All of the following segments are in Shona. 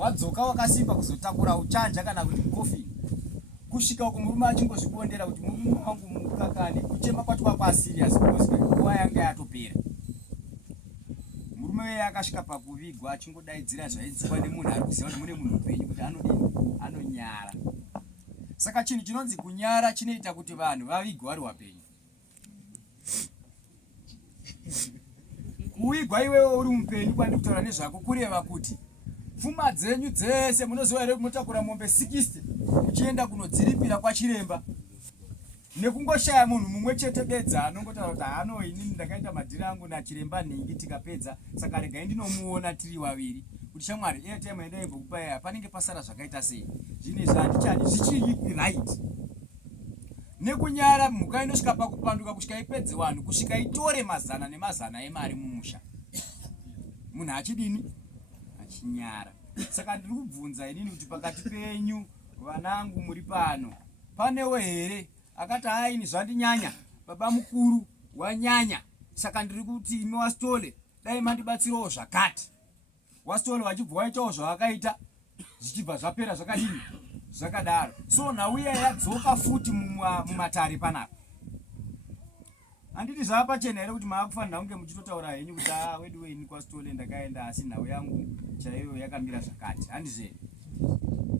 wadzoka wakasimba kuzotakura uchanja kana kuti kofi kusvika uko murume achingozvibondera kuti murume wangu mukakani kuchema kwacho kwakwa serious because nguva yanga yatopera. Murume weye akasvika pakuvigwa achingodaidzira zvaidzikwa nemunhu ari kuziva kuti mune munhu upenyu kuti anonyara. Saka chinhu chinonzi kunyara chinoita kuti vanhu vavigwa vari vapenyu. Kuwigwa iwewe uri mupenyu kwandi kutaura nezvako kureva kuti pfuma dzenyu dzese munoziva here munotakura mombe 60 muchienda kunodziripira kwachiremba nekungoshaya munhu mumwe chete bedza anongotaura kuti hano inini ndakaita madhiri angu nachiremba nhingi tikapedza, saka regai ndinomuona tiri vaviri kuti shamwari airtime yandaimbokupai apa panenge pasara zvakaita sei. Zvinhu izvi handichadi zvichiri right. Nekunyara mhuka inosvika pakupanduka kusvika ipedze vanhu kusvika itore mazana nemazana emari mumusha. Munhu achidini? Achinyara. Saka ndiri kubvunza inini kuti pakati penyu vanangu muri pano panewo here akati haini zvandinyanya baba mukuru wanyanya, saka ndiri kuti imi Wastole dai mandibatsirawo zvakati. Wastole wachibva waitawo zvawakaita zvichibva zvapera zvakadini zvakadaro. So nhauya yadzoka futi mumatare panapa. Handiti zvapachena here kuti maakufanira kunge muchitotaura henyu kuti wedu weni Wastole ndakaenda asi nhau yangu chaiyo yakamira zvakati, handizve.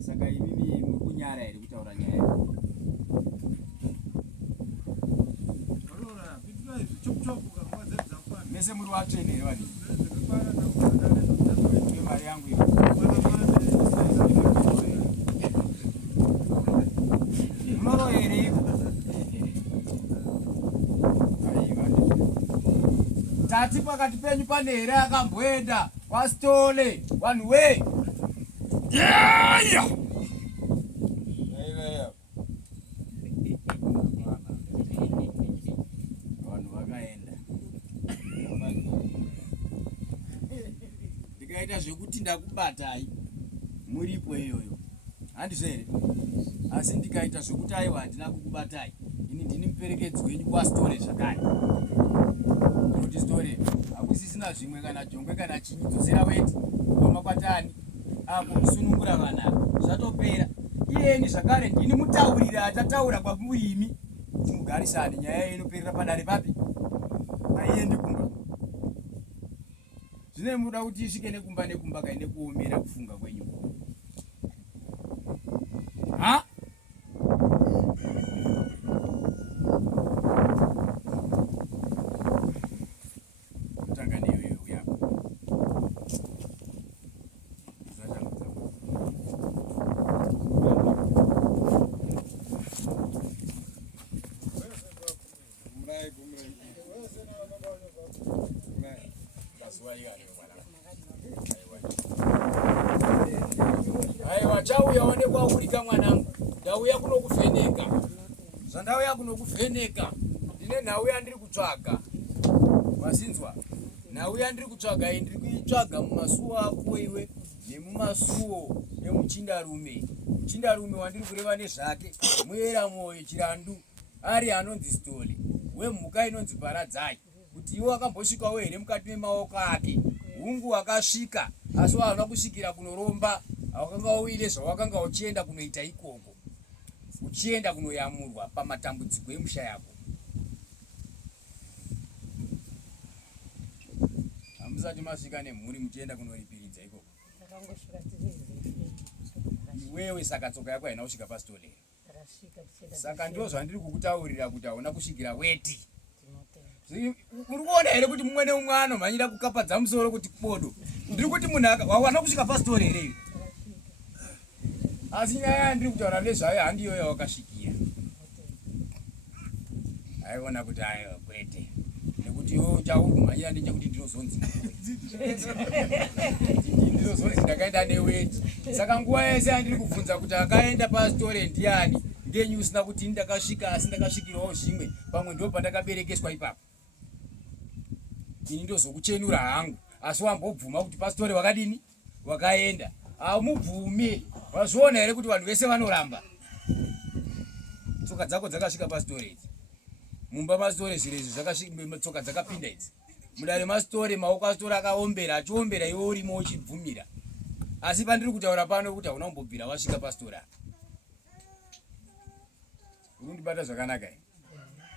Saka imimi muri kunyara here kutaura nyaya mese muri watsvene here vani mari yangu iyo munoro here tati pakati penyu pane here akamboenda Wastole vanhu we vanhu vakaenda ndikaita zvekuti ndakubatai muripo iyoyo handizvo here, asi ndikaita zvekuti aiwa handina kukubatai ini ndini muperekedzi wenyu Wastole zvakare. Kuti story hakusisina zvimwe kana jongwe kana chinyi dzosera weti wamakwatani apo kusunungura vana zvatopera. Iyeni zvakare ndini mutaurira atataura kwamurimi kuti mugarisane nyaya inoperera padare papi haiendi kumba. Zvine muda kuti isvike nekumba nekumba kaine kuomera kufunga kwenyu ha chauya onekwa urika mwanangu, ndauya kunokuvheneka. Zvandauya kunokuvheneka ndine nhau yandiri kutsvaga. Masinzwa nhau yandiri kutsvaga iyi ndiri kuitsvaga mumasuo ako iwe nemumasuo emuchindarume. Muchindarume wandiri kureva nezvake muyera moyo chirandu ari anonzi Stole wemhuka inonzi Paradzai, kuti iwe wakambosvikawo here mukati memaoko ake. Hungu wakasvika asi hauna kusvikira kunoromba, hawakanga uine zvawakanga uchienda kunoita ikoko, uchienda kunoyamurwa pamatambudziko emusha yako. Hamusati masvika nemhuri muchienda kunoripiridza ikoko. Iwewe saka tsoka yako haina kusvika paStole. Saka ndizvo zvandiri kukutaurira kuti hauna kusvikira weti. Uri kuona here kuti mumwe neumwe anomhanyira kukapadza musoro kuti kubodo. Ndiri kuti munhu hawana kusvika paStole here. Asi nyaya yandiri kutaura nezvayo handiyo yawakasvikira. Aiona kuti ayo kwete. Nekuti iwe uchauri kumhanyira ndechekuti ndinozonzi. Ndinozonzi ndakaenda neweti. Saka nguva yese handiri kubvunza kuti akaenda paStole ndiani. Ngenyu usina kuti ndakasvika asi ndakasvikirawo zvimwe. Pamwe ndo pandakaberekeswa ipapo. Ini ndozokuchenura hangu. Asi wambobvuma kuti paStole wakadini? Wakaenda. Hamubvume. Wazviona here kuti vanhu vese vanoramba. Tsoka dzako dzakasvika paStole idzi. Mumba maStole zviro izvi zvakasvika tsoka dzakapinda idzi. Mudare maStole maoko aStole akaombera achiombera iwe urimo uchibvumira. Asi pandiri kutaura pano kuti hauna kumbobvira wasvika pastora. Urundibata zvakanaka ere?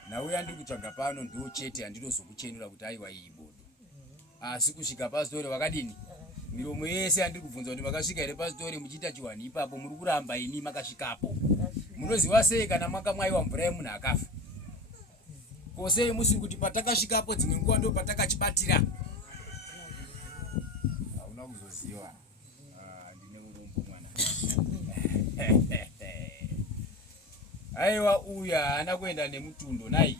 Nauya ndiri kutsvaga pano ndo chete handinozokuchenura kuti aiwa iyi bodo. Asi kusvika pastori wakadini? Miromo yese handiri kubvunza kuti makasvika ere pastori muchiita chiwani ipapo muri kuramba ini makasvikapo. Munoziva sei kana makamwaiwa mvura yemunhu akafa? Kosei musiri kuti patakasvikapo dzimwe nguva ndo patakachibatira. Hauna kuzoziva. Ndine urombo mwana. Aiwa uya haana kuenda nemutundo nai.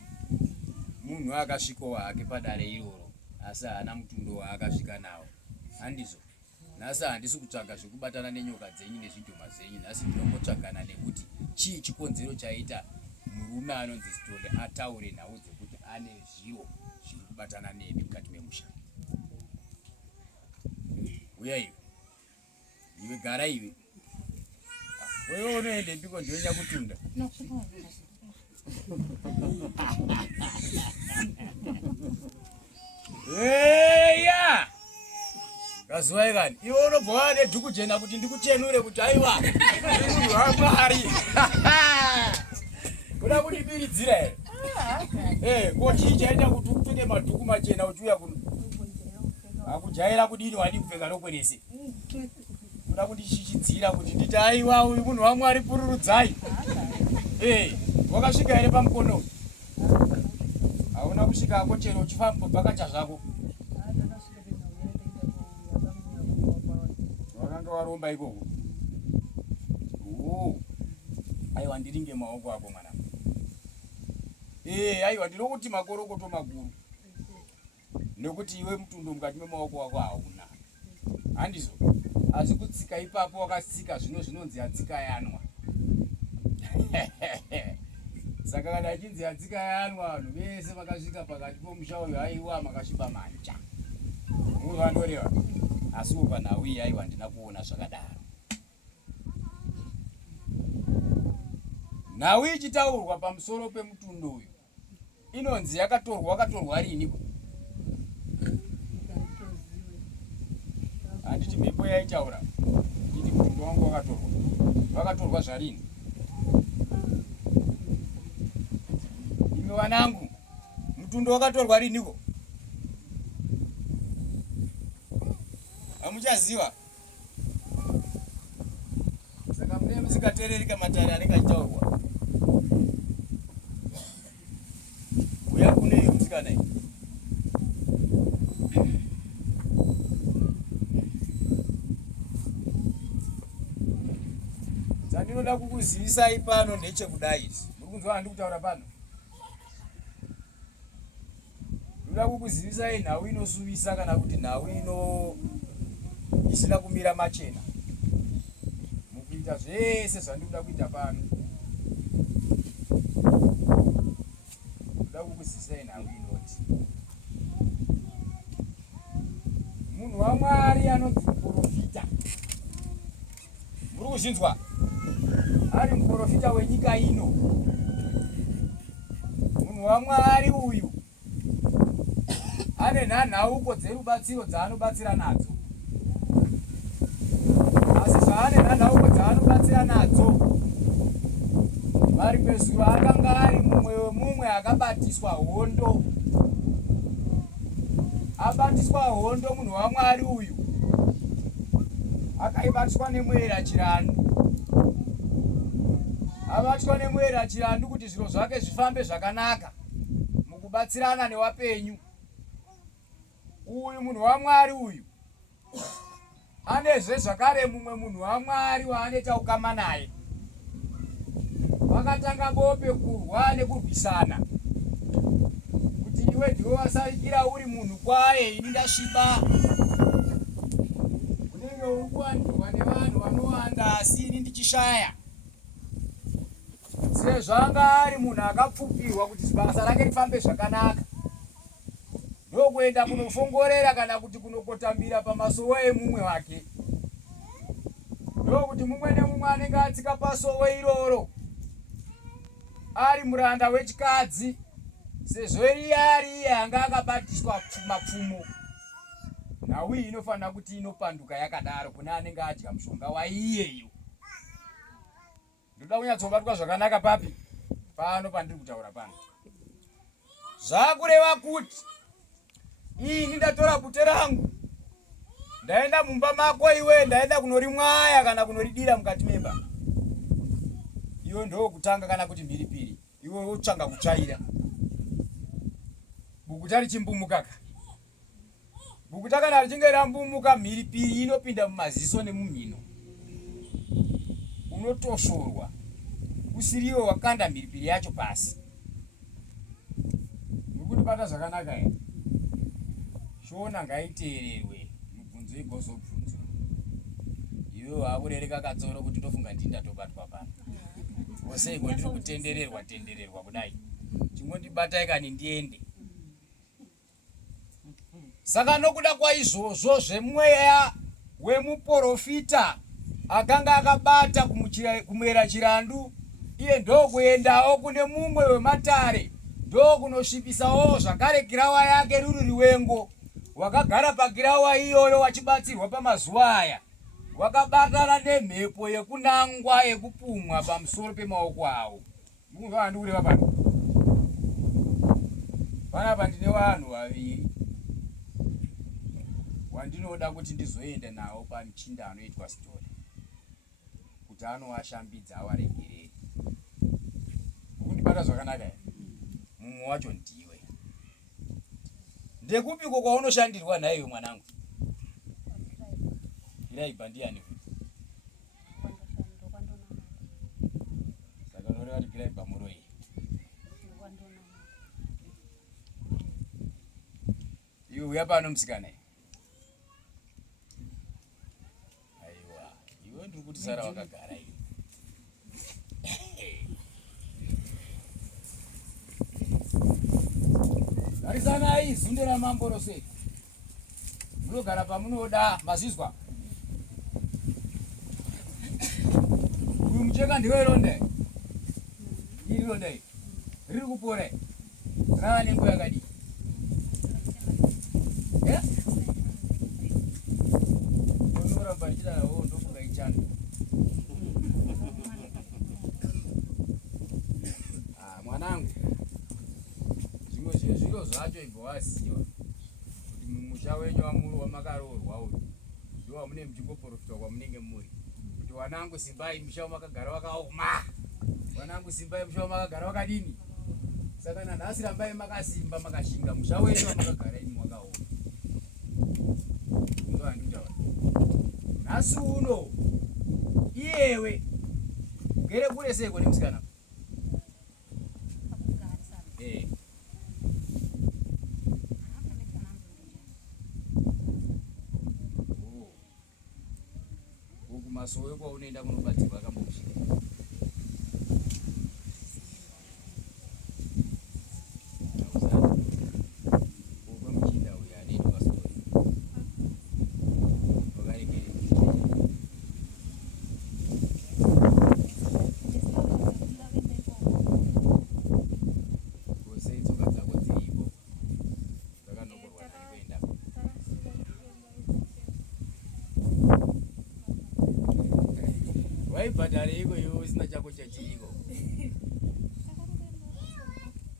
Munhu akasvika wake padare iroro. Asi haana mutundo waakasvika nawo. Handizo. Nhasi handisi kutsvaga zvekubatana nenyoka dzenyu nezvidhoma zvenyu. Nhasi ndinongotsvagana nekuti chii chikonzero chaita murume anonzi Sitonde ataure nhau dzekuti ane zviro zviri kubatana nemi mukati memusha. Uya iwe gara iwe. Wewe unoende ndiko ndonya kutunda. Eya! Kazuwa ikani, iwe unobva nedhuku jena kuti ndikuchenure kuti aiwa. Munhu waMwari. Kuda kundibiridzira ere? Kochi chaita kuti upfeke madhuku machena uchiuya kuno. Akujaira kudini wadi kupfeka nokwenese. Kuda kundishichidzira kuti nditi aiwa uyu munhu waMwari pururudzai. Wakasvika ere pamukono? Hauna kusvikako chero uchifamba bhakacha zvako. Wakanga waromba ikoko. Aiwa ndiringe maoko ako mwana. Aiwa ndinokuti makorokoto makuru. Nekuti iwe mutundo mukati memaoko ako hauna. Handizo. Asi kutsika ipapo wakasika zvinonzi yatsika yanwa. Saka kana achinzi yatsika yanwa vanhu vese vakasvika pakati pomusha uyu aiwa makasviba manja. Muvanoreva. Asi upa nawi aiwa handina kuona zvakadaro. Nawi ichitaurwa pamusoro pemutundo uyu. Inonzi wakatorwa riniko? Handiti mhepo yaitaura. Nditi mutundo wangu wakatorwa. Wakatorwa zvarini? Imi wanangu, mutundo wakatorwa riniko? Hamuchaziva? Saka mune musikateereri matare anenge achitaurwa. Uya kuneyo musikana iyi. Dzandinoda kukuzivisai pano ndechekudai. Muri kunzwa handiri kutaura pano? Ndinoda kukuzivisai nhau inosuvisa kana kuti nhau isina kumira machena. Mukuita zvese zvandinoda kuita pano. Ndinoda kukuzivisai nhau inoti. Munhu waMwari anonzi muprofita. Muri kuzvinzwa? Ari muprofita wenyika ino. Munhu waMwari uyu ane nhanhauko dzerubatsiro dzaanobatsira nadzo. Asi zvaane nhanhauko dzaanobatsira nadzo, vari kwezuva akanga ari mumwe wemumwe akabatiswa hondo. Abatiswa hondo munhu waMwari uyu. Akaibatiswa nemwera chirandu. Abatwa nemwera chirandu kuti zviro zvake zvifambe zvakanaka mukubatsirana newapenyu. Uyu munhu waMwari uyu anezve zvakare mumwe munhu waMwari waanoita ukama naye. Vakatanga bope kurwa nekurwisana. Kuti iwe ndiwe wasaikira uri munhu kwaye ini ndasviba. Unenge uri kuwandirwa nevanhu vanowanda asi ini ndichishaya. Sezvo anga ari munhu akapfupirwa kuti basa rake rifambe zvakanaka. Ndokuenda kunofongorera kana kuti kunokotambira pamasowe emumwe wake. Ndokuti mumwe nemumwe anenge atsika pasowe iroro ari muranda wechikadzi, sezvo iye anga akabatiswa mapfumo. Nawi inofana kuti inopanduka yakadaro kune anenge adya mushonga waiyeyo. Ndoda kunyatsobatwa zvakanaka papi pano pandiri kutaura pano. Zvakureva kuti ini ndatora bute rangu ndaenda mumba mako iwe, ndaenda kunorimwaya kana kunoridira mukati memba. Iwe ndo kutanga kana kuti mhiripiri iwe wotsvanga kutsvaira. Bukuta richimbumuka ka. Bukuta kana richinge rambumuka mhiripiri inopinda mumaziso nemumhino. Unotoshorwa usiriwe wakanda mhiripiri yacho pasi. Mukundibata zvakanaka here? Shona ngaiteererwe mubvunzo igozobvunzwa. Iwe wakurereka katsoro kuti tofunga ndindatobatwa pano. Oseko ndiri kutendererwa kudai. Chingondibatai kani ndiende. Saka nokuda kwa izvozvo zvemweya wemuprofita akanga akabata kumwera chirandu, iye ndokuendawo kune mumwe wematare ndokunosvipisawo zvakare girawa yake ruri riwengo. Wakagara pagirawa iyoyo wachibatsirwa pamazuva aya. Wakabatana nemhepo yekunangwa yekupumwa pamusoro pemaoko awo. Munhu ndikuri pano. Panapa ndine vanhu vaviri wandinoda kuti ndizoenda nawo pamuchinda anoitwa Story kuti anovashambidza avaregerere. Mukundibata zvakanaka here? Mumwe wacho ndiwe. Ndekupiko kwaunoshandirwa naiwe mwanangu? Kiraiba ndiani? Saka unoreva kuti kiraiba muroi. Iwe uya pano musikana. Aiwa, iwe ndiri kuti Sara wakagara iwe. Garisana zunde ramambo rose. Munogara pamunoda mazizwa. Uyu mucheka ndiwe ronde. Iri ronde. Riri kupore. Rava nenguva yakadi. Unoramba ndichidaro ndofunga ichana. Mwanangu. Zviro zvacho ibvo waziva kuti mumusha wenyu wamuri wamakaroorwa uyu ndiwo wamune muchingoprofitwa kwamunenge muri. Kuti wanangu simbai musha wamakagara wakaoma. Wanangu simbai musha wamakagara wakadini. Saka nanhasi rambai makasimba makashinga musha wenyu wamakagara ini wakaoma. Ndo anditaura. Nhasi uno iyewe gere kure seko nemusikana. Masowe kwa unoenda kunobatsirwa kambokusvika. Uko muchinda uya anoitwa Story. Wakarekere. Kose tsoka dzako dziripo. Dzakanokorwa kuenda. Waibhadhara iko iwe usina chako chachiriko.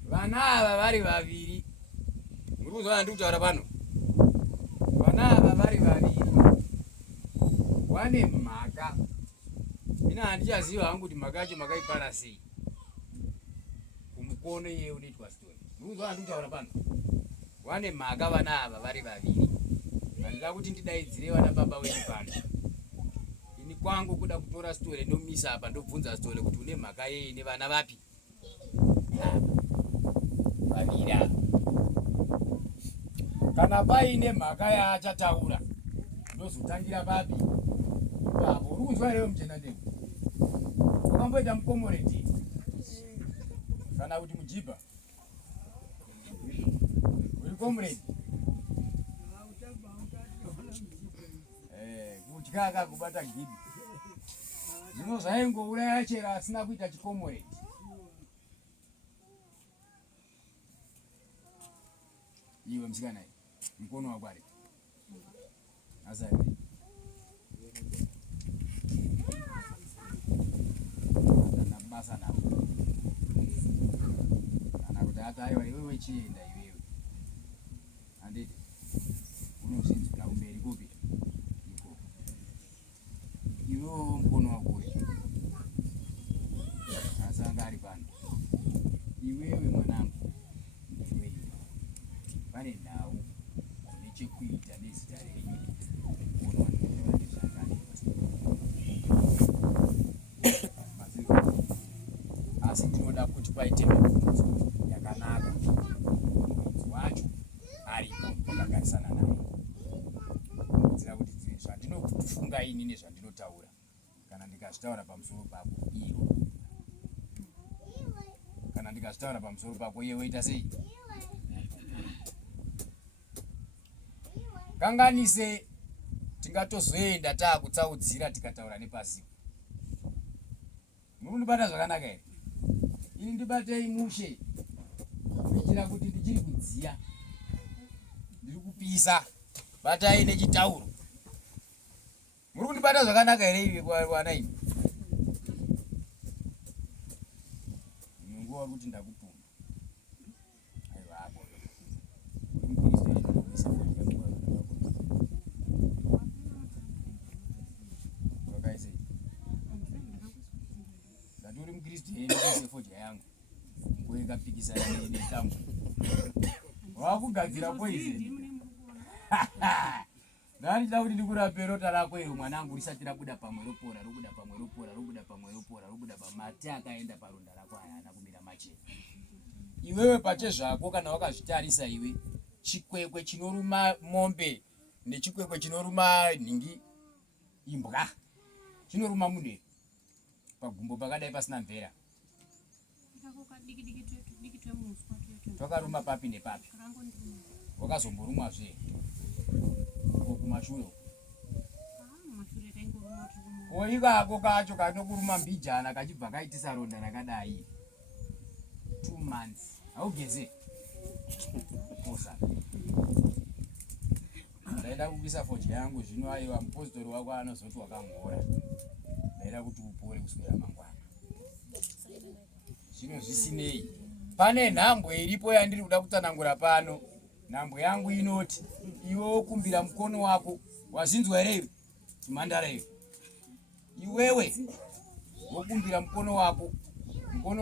Vana ava vari vaviri. Muri kuzwa ndiri kutaura pano? Vana ava vari vaviri. Wane mhaka. Ina handichaziva hangu kuti mhaka yacho makaipara sei. Kumukono iye unoitwa Story. Muri kuzwa ndiri kutaura pano? Wane mhaka vana ava vari vaviri. Handida kuti ndidaidzire vana baba wenyu pano. Ini kwangu kuda kutora Story ndomisa apa ndobvunza Story kuti une mhaka yei nevana vapi? Vavira. Kana paine mhaka yaachataura ndozotangira papi? Ipapo uri kuzwa here muchena ndemu? Wakamboita mukomoreti kana kuti mujibha? Uri komureti? Kutya akakubata gidi. Zvino zvaingouraya chero asina kuita chikomoreti. Iwe musikana, mukono wako ari. Azari. Na basa na. Anakuta aiwa iwewe chienda iwewe. Anditi. Unozinzi la umberi kupi. Iko. Iwo mkono wako. Asangari pano. Iwewe mwanangu. Iwewe. Pane ndau. Nechekuita nezita renyu. Asi tinoda kuti paite mibvunzo yakanaka. Mudzi wacho aripo pakagarisana naye. Kuitira kuti zvandinofunga ini nezvandinotaura kana ndikazvitaura pamusoro pako iwe. Kana ndikazvitaura pamusoro pako iwe woita sei? Kanganise tingatozoenda takutsaudzira tikataura nepasi. Munondibata zvakanaka here? Ini ndibatei mushe. Kuitira kuti ndichiri kudziya. Ndiri kupisa. Batai nechitauro. Muri kundibata zvakanaka here wana ini? Munguva kuti ndakupuma. Aiwa hapo. Nduri mukristo yeni fodya yangu. Kuweka pikisana netambo. Wakugadzira poison. Ndani kuti ndikurape rota rako iro mwanangu risati rabuda pamwe ropora, robuda pamwe ropora, robuda pamwe ropora, robuda pamate akaenda paronda rako hayana kumira machena. Iwewe pache zvako kana wakazvitarisa iwe chikwekwe chinoruma mombe nechikwekwe chinoruma nhingi imbwa. Chinoruma munhu pagumbo pakadai pasina mvera. Twakaruma papi nepapi. Wakazomborumwa zve. Kumashure. Oikako kacho kanokuruma mbijana kachibva kaitisa ronda rakadai. 2 months. Augeze. Kosa. Ndaida kubisa fodya yangu zvino aiwa mupostori wako anozoti wakangora. Ndaida kuti upore kuswera mangwana. Zvino zvisinei. Pane nhambwe iripo yandiri kuda kutsanangura pano. Nhambwe yangu inoti iwe wokumbira mukono wako wazinzwa here iwe chimandara iwe. Iwewe wokumbira mukono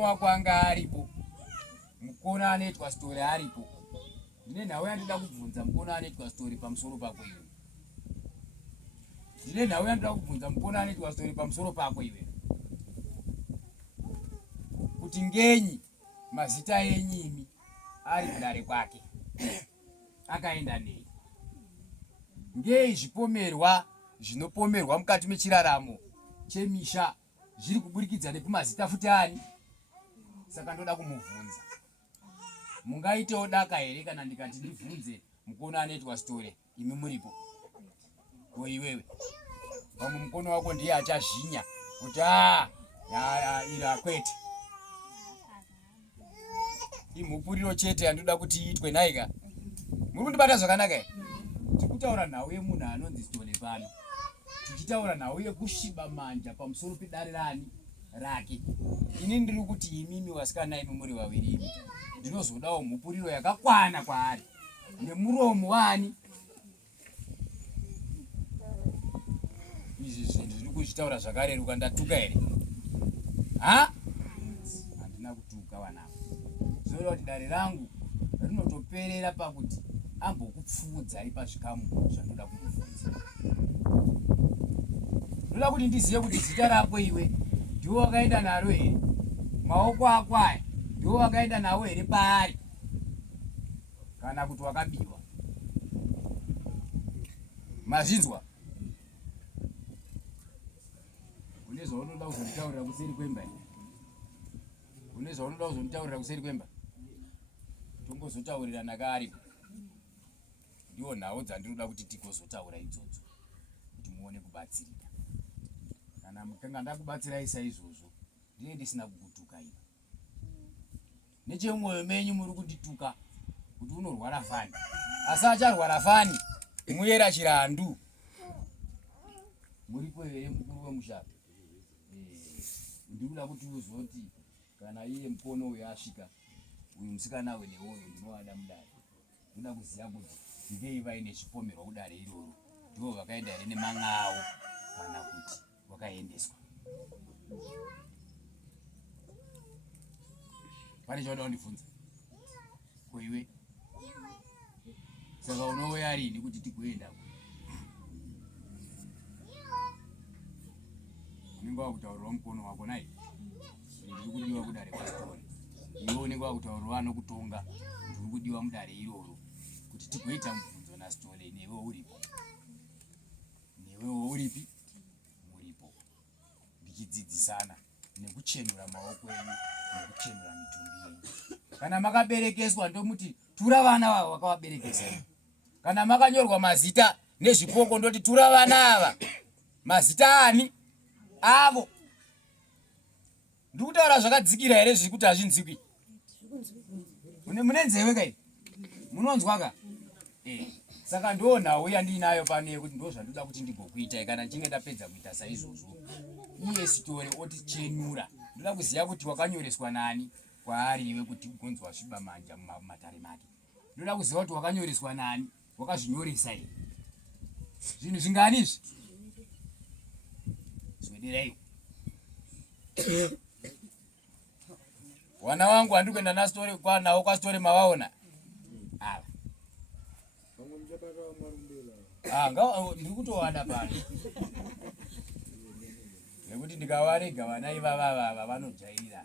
wako anga aripo. Mukono anoitwa story aripo. Ndine nhau yandida kubvunza mukono anoitwa story pamusoro pako iwe. Ndine nhau yandida kubvunza mukono anoitwa story pamusoro pako iwe. Kuti ngenyi mazita enyimi ari kudare kwake. Akaenda nei? Ngei zvipomerwa zvinopomerwa mukati mechiraramo chemisha zviri kuburikidza nekumazita futi ani? Saka ndoda kumubvunza. Mungaitewo daka here kana ndikati ndibvunze mukono anoitwa story imi muripo? Iwewe. Pamwe mukono wako ndiye achazhinya kuti ira kwete. Imhupuriro chete yandoda kuti iitwe naika. Muri kundibata zvakanaka here? Tikutaura nhau yemunhu anonzi story pano. Tichitaura nhau yekushiba manja pamusoro pedare rani rake. Ini ndiri kuti imimi wasikana imi muri vaviri imi ndinozodawo mhupuriro yakakwana kwaari nemuromo wani. Izvi zvinhu zviri kuzvitaura zvakareruka. Ndatuka here? Handina kutuka wanangu. Zvoda kuti dare rangu rinotoperera pakuti ambokupfuudzai pazvikamu zvandoda kukubvunza. Ndoda kuti ndizive kuti zita rako iwe ndiwo wakaenda naro here? Maoko ako aya ndiwo wakaenda nawo here paari? Kana kuti wakabiwa? Mazvinzwa? Une zvaunoda kuzonditaurira kuseri kwemba? Une zvaunoda kuzonditaurira kuseri kwemba? Tongozotaurirana kari. Ndiwo nhau dzandinoda kuti tigozotaura idzodzo kuti muone kubatsirika. Kana mukanga ndakubatsirai saizvozvo ndiye ndisina kukutuka iwe. Nechemwoyo menyu muri kundituka kuti unorwara fani. Asi acharwara fani muyera chirandu muripo here mukuru wemusha ndikuda kuti uzoti kana iye mukono uyu asvika uyu musikana we newoyo ndinovada mudare ndoda kuziva kuti ndivei vaine chipomerwa kudare iroro ndivo vakaenda here nemanga avo kana kuti vakaendeswa. Pane chauda kundibvunza koiwe saka unouya rini kuti tigoenda unenge wakutaurirwa mukono wako nai ndiri kudiwa kudare kwasitori iwe unenge wakutaurirwa anokutonga ndiri kudiwa mudare iroro kuti tigoita mubvunzo nasitori newe uripo newewo uripi muripo ndichidzidzisana nekuchenura maoko enyu nekuchenura mitumbi yenyu. Kana makaberekeswa ndomuti tura vana vavo vakavaberekesa. Kana makanyorwa mazita nezvipoko ndoti tura vana ava mazita ani avo. Ndikutaura zvakadzikira here zviri kuti hazvinzikwi. Mune nzeve kai munonzwa ka saka ndo nhau yandinayo pano kuti ndo zvandoda kuti ndigokuita kana ndichinge ndapedza kuita saizvozvo iye sitori otichenura. Ndoda kuziva kuti wakanyoreswa nani kwaari iwe kuti ugonzwa sviba manja mumatare make. Ndoda kuziva kuti wakanyoreswa nani wakazvinyoresa here zvinhu zvingani izvi swederaiwo. Wana wangu andiri kuenda nasitori kwanawo kwasitori mavaona ava ndiri kutovada pano nekuti ndikavarega vana ivavava vanojairira.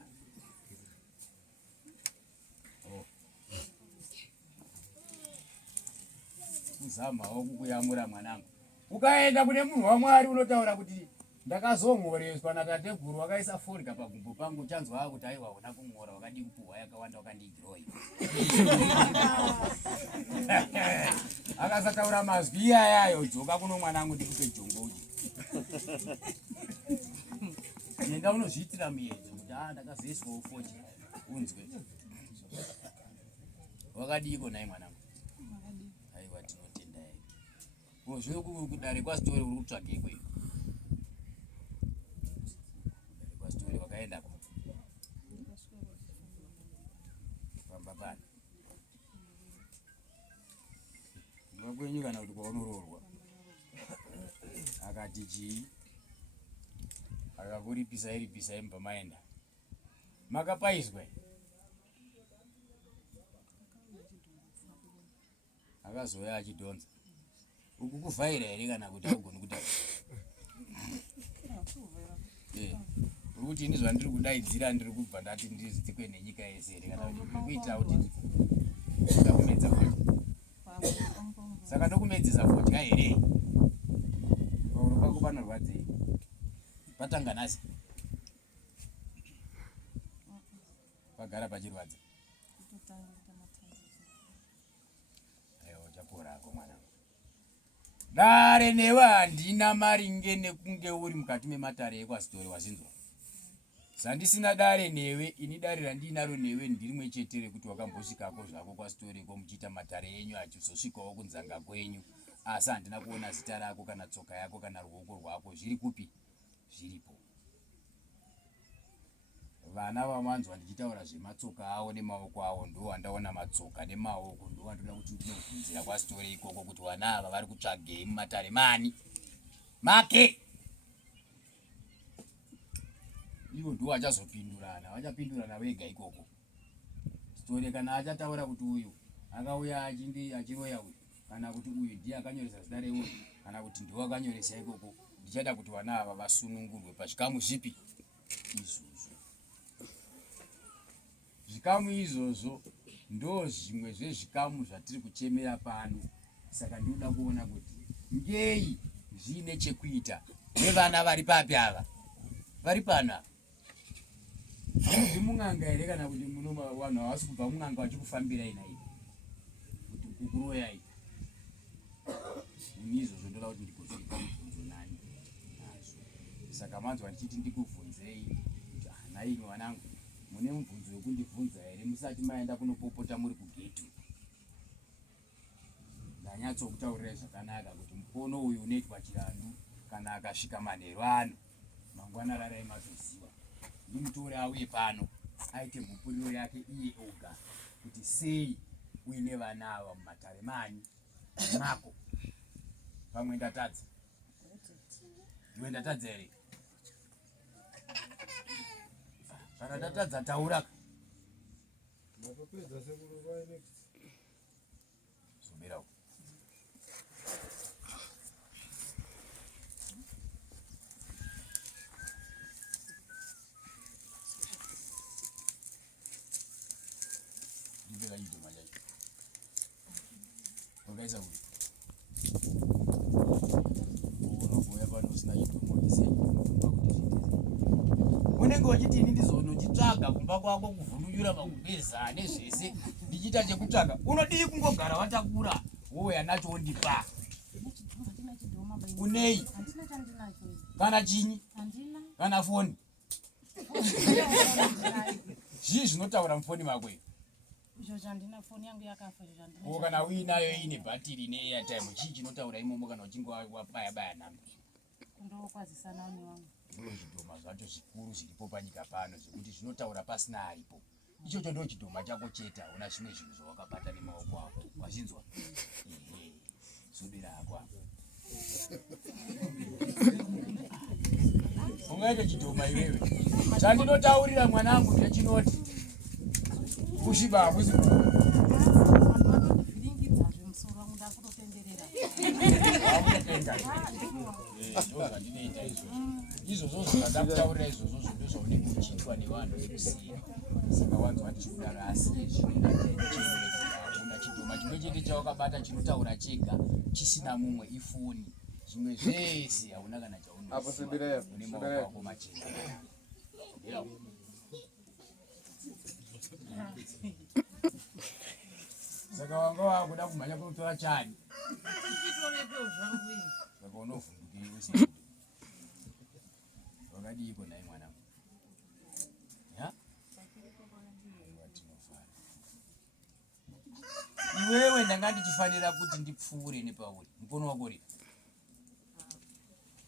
Kuzamawo kukuyamura mwanangu. Ukaenda kune munhu waMwari unotaura kuti ndakazomhoreswa natateguru wakaisa forya pagumbo pangu uchanzwa kuti aiwa una kumhora wakadi kupuhwa yakawanda wakandigiroyi. Akasataura mazwi iyayayo dzoka kuno mwanangu ndikupe jongo uji. Nenda unozviitira muyedzo kuti ndakazoiswawo 40 unzwe. Wakadiko nai mwanangu? Aiwa tinotenda yeye. Uzve kudare kwasitori uri kutsvaga ikweyo. Kwasitori wakaenda ko. Pambapani. Ngakwenyu kana kuti kwaunororwa. Akati chii? Akakuripisa iripisa imba maenda. Makapaizwa. Akazoya achidonza. Uku kuvhaira here kana kuti agoni kutaura. Kuti ini zvandiri kudaidzira ndiri kubva ndati ndizikwe nenyika yese here kana kuti kuita kuti ndakumedza kuti. Saka ndokumedzesa 40 here. Pauro pako panorwadzei. Patanga nasi. Pagara pachirwadza. Aiwa chapora ako mwana. Dare newe handina maringe nekunge uri mukati mematare ekwasitori wazinzwa. Sandisina dare newe, ini dare randinaro newe ndirimwe chete rekuti wakambosvikako zvako kwasitori ko muchiita matare enyu achizosvikawo kunzanga kwenyu. Asi handina kuona zita rako kana tsoka yako kana ruoko rwako zviri kupi? Zviripo. Vana vamanzwa ndichitaura zvematsoka avo nemaoko avo ndo wandaona matsoka nemaoko ndo wandoda kuti ndinobvunzira kwasitori ikoko kuti vana ava vari kutsvagei mumatare mani make. Ivo ndo vachazopindurana, vachapindurana vega ikoko. Sitori kana achataura kuti uyu akauya achiroya uyu kana kuti uyu ndiye akanyoresa zita reuyu kana kuti ndiwe akanyoresa ikoko, ndichada kuti vana ava vasunungurwe pazvikamu zvipi izvozvo. Zvikamu izvozvo ndo zvimwe zvezvikamu zvatiri kuchemera pano. Saka ndinoda kuona kuti ngei zvine chekuita nevana vari papi ava vari pano. Kuti munganga here kana kuti muno vanhu havasi kubva munganga vachikufambirai nai kuti kukuroyai. Izvozvo ndoda kuti ndigozviita mubvunzo nani nazvo. Saka manzwa ndichiti ndikubvunzei kuti nai mwanangu mune mubvunzo wekundibvunza here musati maenda kunopopota muri kugeti. Ndanyatsokutaurirai zvakanaka kuti mukono uyu unoitwa chirandu kana akasvika manheru ano mangwana rarai mazoziva. Ndimutore auye pano aite mhupuriro yake iye oga kuti sei uine vana ava mumatare manyi mako. Pamwe ndatadza? Iwe ndatadza here? Kana ndatadza taura. Somera. Ndivela yido malai. Organiza huyu. Unogoya pano usina yido mwakisi yido kumba kuti chiteze. Unenge wachiti ini ndizonochitsvaga kumba kwako kuvhundunyura makubeza nezvese ndichita chekutsvaga. Unodii kungogara watakura woya nacho undipa. Unei? Kana chinyi? Kana foni? Zvii zvinotaura mufoni mako iyo? Kana uinayo ine bhatiri ne airtime chii chinotaura imomo kana uchinge wabaya nambe? Chidhoma zvacho zvikuru zviripo panyika pano zvekuti zvinotaura pasina aripo. Ichocho ndo chidhoma chako chete, hauna zvimwe zvinhu zvawakabata nemaoko ako. Wazvinzwa? Zodera ako apo. Ungaite chidhoma iwewe. Chandinotaurira mwanangu ndechinoti kushiba hakusi izvozvo zvakataurira izvozvo ndozvaunenge uchiitwa nevanhu vekusiya. Saka wanzwa ndichikudaro asi una chidhoma chimwe chete chawakabata chinotaura chega chisina mumwe ifoni. Zvimwe zvese hauna kana chaunoziva une maoko ako machena. Saka wanga wakuda kumhanya kunotora chani? Saka unovhundukei usiku. Wakadiko naye mwanangu? Ya? Iwewe ndanga ndichifanira kuti ndipfuure nepauri. Mukono wako uri?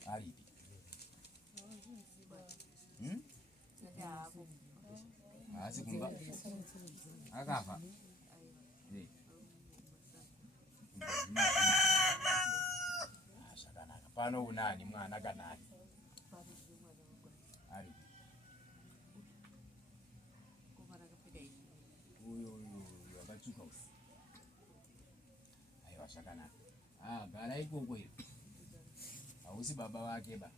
Aripi? Asi kumba? Akafa? Zvakanaka. Pano unani mwana kanani? Ari. Uyo akachuka usi. Aiwa zvakanaka. Gara ikoko iri. Hausi baba wake ba.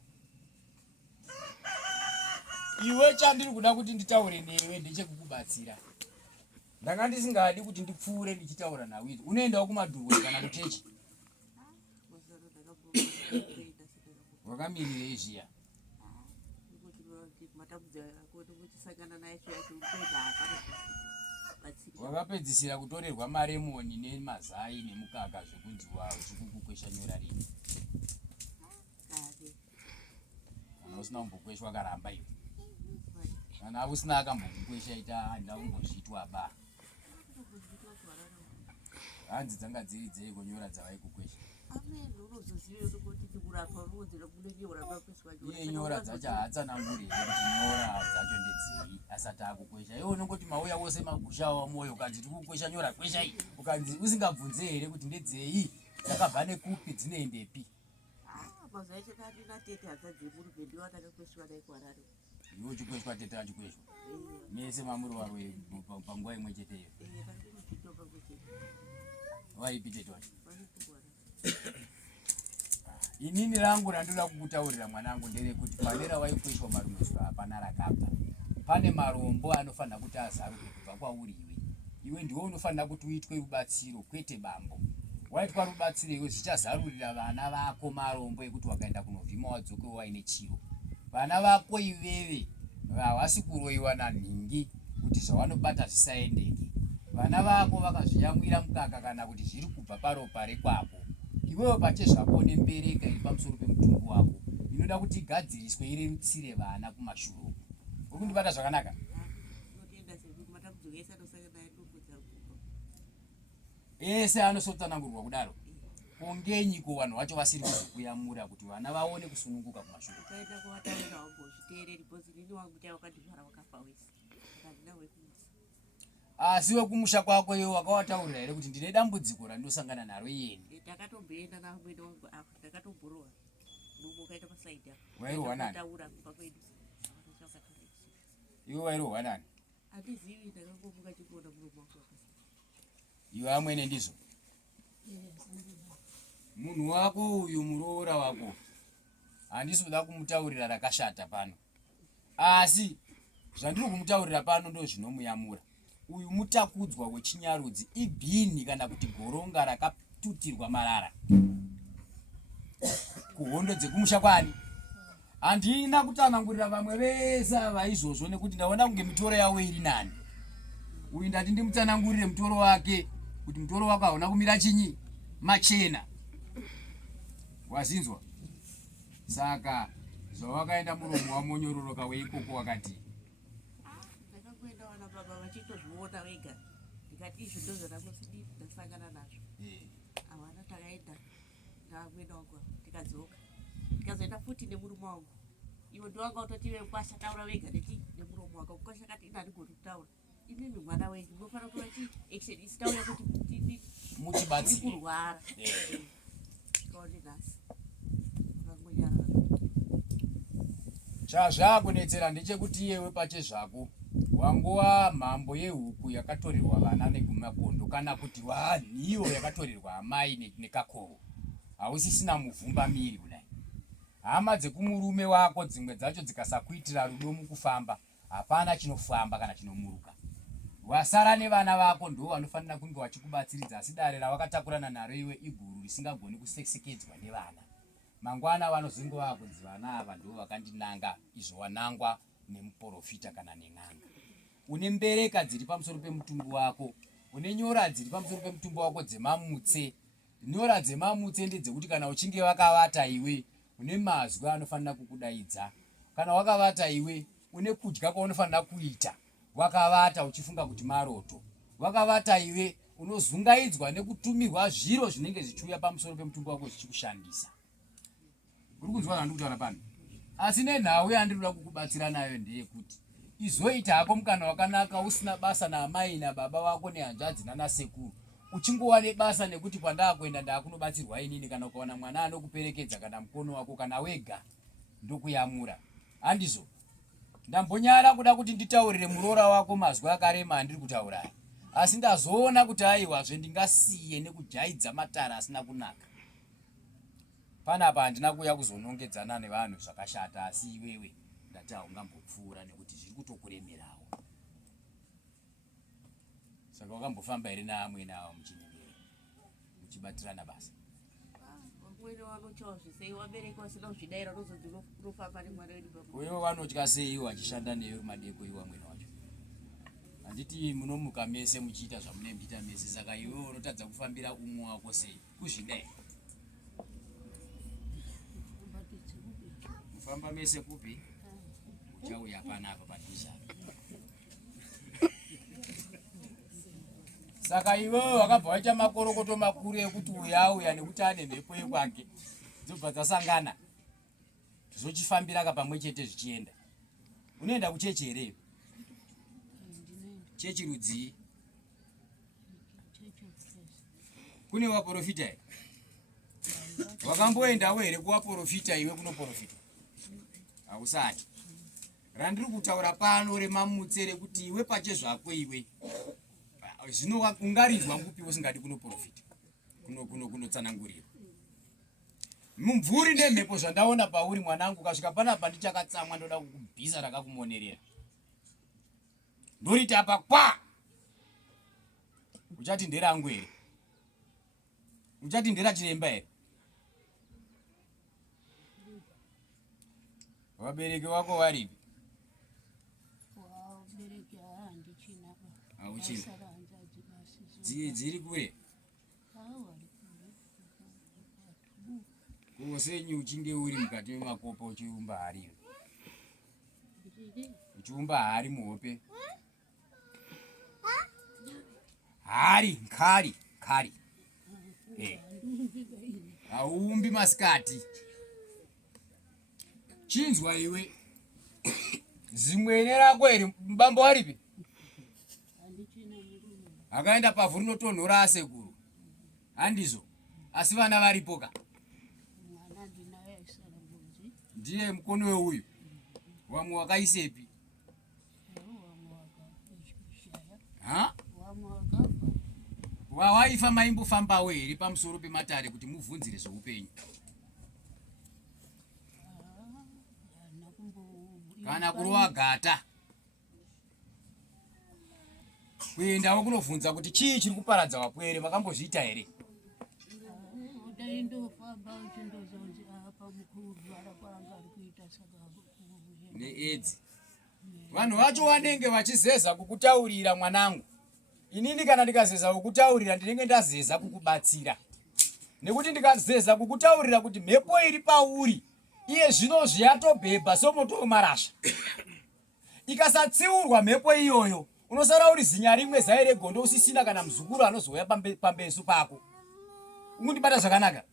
Iwe chandiri kuda kuti nditaure newe ndechekukubatsira. Ndanga ndisingadi kuti ndipfuure ndichitaura nawe. Unoendawo kumadhurwe kana kuchechi? Wakamirire zviya. Wakapedzisira kutorerwa maremoni nemazai nemukaka zvekunziwa uchikukukwesha nyora rini. Kana usina kumbokweshwa karamba iwe. Kana usina akambokukwesha ita ndaungozvitwa ba. Hanzi dzanga dziri dzei kunyora dzavaikukwesha. Iye nyora dzacho haatsananguri kuti nyora dzacho ndedzei asati akukwesha. Iwe unongoti mauya wose magusha wamoyo ukanzi tikukwesha nyora kweshai. Ukanzi usingabvunze here kuti ndedzei dzakabva nekupi dzinoendepi. Iwe uchikweshwa tete achikweshwa. Mese mamuri warwe panguva imwe cheteyo. Waipite tochi. Inini rangu randoda kukutaurira mwanangu nderekuti padera waikweshwa marumezwa hapana rakabva. Pane marombo anofanira kuti azaruke kubva kwauri iwe. Iwe ndiwe unofanira kuti uitwe rubatsiro kwete bambo. Waitwa rubatsiro iwe zvichazarurira vana vako marombo ekuti wakaenda kunovhima wadzoke waine chiro. Vana vako iveve havasi kuroiwa nanhingi kuti zvavanobata zvisaendeke. Vana vako vakazviyamwira mukaka kana kuti zviri kubva paropa rekwako. Iwewe pache zvako nembereka iri pamusoro pemutumbu wako inoda kuti igadziriswe irerutsire vana kumashuro. Urikundibata zvakanaka? Ese anosotsanangurwa kudaro. kongenyi ko vanhu vacho vasiri kuzokuyamura kuti vana vaone kusununguka kumashure. Ukaenda kuvataurira wambozviteereri bhozi nini wangu chaiwo wakandivhara wakafa wese akandina wekumusha. Asi wekumusha kwako iwe wakawataurira here kuti ndine dambudziko randosangana naro iyeni? Takatomboenda namwene wangu apa takatomborowa murume ukaenda pasaidi apa. Wairohwa nani? Taura kumba kwedu. Iwe wairohwa nani? Handizivi, ndakangomuka chikuona murume wangu wakasa. Iwe amwene ndizo? Munhu wako uyu muroora wako handisi kuda kumutaurira rakashata pano, asi zvandiri kumutaurira pano ndo zvinomuyamura. Uyu mutakudzwa wechinyarudzi, ibhini kana kuti goronga rakatutirwa marara kuhondo dzekumusha kwani. Handina kutanangurira vamwe vese vaizvozvo nekuti ndaona kunge mitoro yawo iri nani. Uyu ndati ndimutanangurire mutoro wake kuti mutoro wako hauna kumira chinyi machena, wazinzwa? Saka zvawakaenda muromo wamonyororoka weikoko wakati ndakangoenda wana baba vachitozviona vega ndikati izvo ndozvanakosidi ndasangana nazvo. Hawana takaenda ndamwene wangu tikadzoka tikazoenda futi nemurume wangu. Iwe ndowanga utoti vekwasha taura vega neti nemuromo wako kukwasha kati ina ndigoni kutaura. Imimi mwana wenyu munofana kuva chi action isitaura kuti muchibatsire kurwara. Kaone nhasi chazvakunetsera ndechekuti iyewe pache zvako wangova mhambo yehuku yakatorerwa vana nekumakondo, kana kuti vanhiyo yakatorerwa amai nekakoro. Hausisina muvhumba miri kudai. Hama dzekumurume wako dzimwe dzacho dzikasakuitira rudo mukufamba, hapana chinofamba kana chinomuruka. Wasara nevana vako ndo vanofanira kunge vachikubatsiridza, asi dare rawakatakurana naro iwe iguru risingagoni kuseksekedzwa nevana. Mangwana vanozingova kunzi vana ava ndo vakandinanga, izvo wanangwa nemuprofita kana nen'anga. Une mbereka dziri pamusoro pemutumbu wako, une nyora dziri pamusoro pemutumbu wako dzemamutse. Nyora dzemamutse ndedzekuti kana uchinge wakavata iwe une mazwi anofanira kukudaidza. Kana wakavata iwe une kudya kwaunofanira kuita wakavata uchifunga kuti maroto. Wakavata iwe unozungaidzwa nekutumirwa zviro zvinenge zvichiuya pamusoro pemutumbu wako zvichikushandisa. Uri kunzwa zvandiri kutaura pano? Asi nenhau yandinoda kukubatsira nayo ndeyekuti izoita hako mukana wakanaka usina basa naamai nababa vako nehanzvadzi nanasekuru, uchingova nebasa nekuti kwandakuenda ndakunobatsirwa inini, kana ukaona mwana anokuperekedza kana mukono wako kana wega ndokuyamura. Handizvo? Ndambonyara kuda kuti nditaurire muroora wako mazwi akarema andiri kutaura, asi ndazoona kuti aiwazve ndingasiye nekujaidza matara asina kunaka. Panapa handina kuuya kuzonongedzana nevanhu zvakashata, asi iwewe ndati haungambopfuura nekuti zviri kutokuremerawo. Saka wakambofamba here naamwene ava muchinengera muchibatirana basa? Wamwene vanotyawo zvisei, wabereka wasina kuzvidaira unozoti unofamba nemwana wedu baba. Wewe vanotya sei wachishanda newe madeko iwe wamwene wacho? Handiti munomuka mese muchiita zvamunenge muchiita mese, saka iwewe unotadza kufambira umwe wako sei? Kuzvidai kufamba mese kupi? Uchauya panapa padhuze. Saka iwewe wakabva waita makorokoto makuru ekuti uyauya nekuti ane mhepo yekwake dzobva dzasangana zvochifambira kapamwe chete zvichienda. Unoenda kuchechi here? Chechi rudzii? Kune waprofita here? Wakamboendawo here kuwaprofita iwe kunoprofita? Hausati. Randiri kutaura pano remamutse rekuti iwe pache zvako iwe zvino ungarizwa ngupi usingadi kunoprofita kunotsanangurirwa. Mumvuri nemhepo zvandaona pauri mwanangu, kasvika panapa ndichakatsamwa ndoda kukubvisa rakakumonerera. Ndoriti apa kwa uchati nderangu here? Uchati ndera chiremba here? Wabereki wako waripi? Hauchina? Dziri kure? Kusenyu uchinge uri mukati memakopo uchiumba hari? Uchiumba hari muhope? Hari, nkari. Aumbi masikati. Chinzwa iwe. Zimwene rako eri mbambo waripi? Akaenda pavhu rinotonhora asekuru. Handizo. Asi vana varipoka. Ndiye mukono weuyu. Wamwe wakaisepi? Ha? Wawaifa maimbofambawo here pamusoro pematare kuti mubvunzire zveupenyu? Kana kurova gata kuendawo kunobvunza kuti chii chiri kuparadza wapwere, makambozviita here? Needzi vanhu vacho vanenge vachizeza kukutaurira mwanangu. Inini kana ndikazeza kukutaurira ndinenge ndazeza kukubatsira. Nekuti ndikazeza kukutaurira kuti mhepo iri pauri iye zvino zviyatobhebha somoto wemarasha. Ikasatsiurwa mhepo iyoyo unosara uri zinya rimwe zai regondo usisina kana muzukuru anozouya pambesu pako. Ungundibata zvakanaka.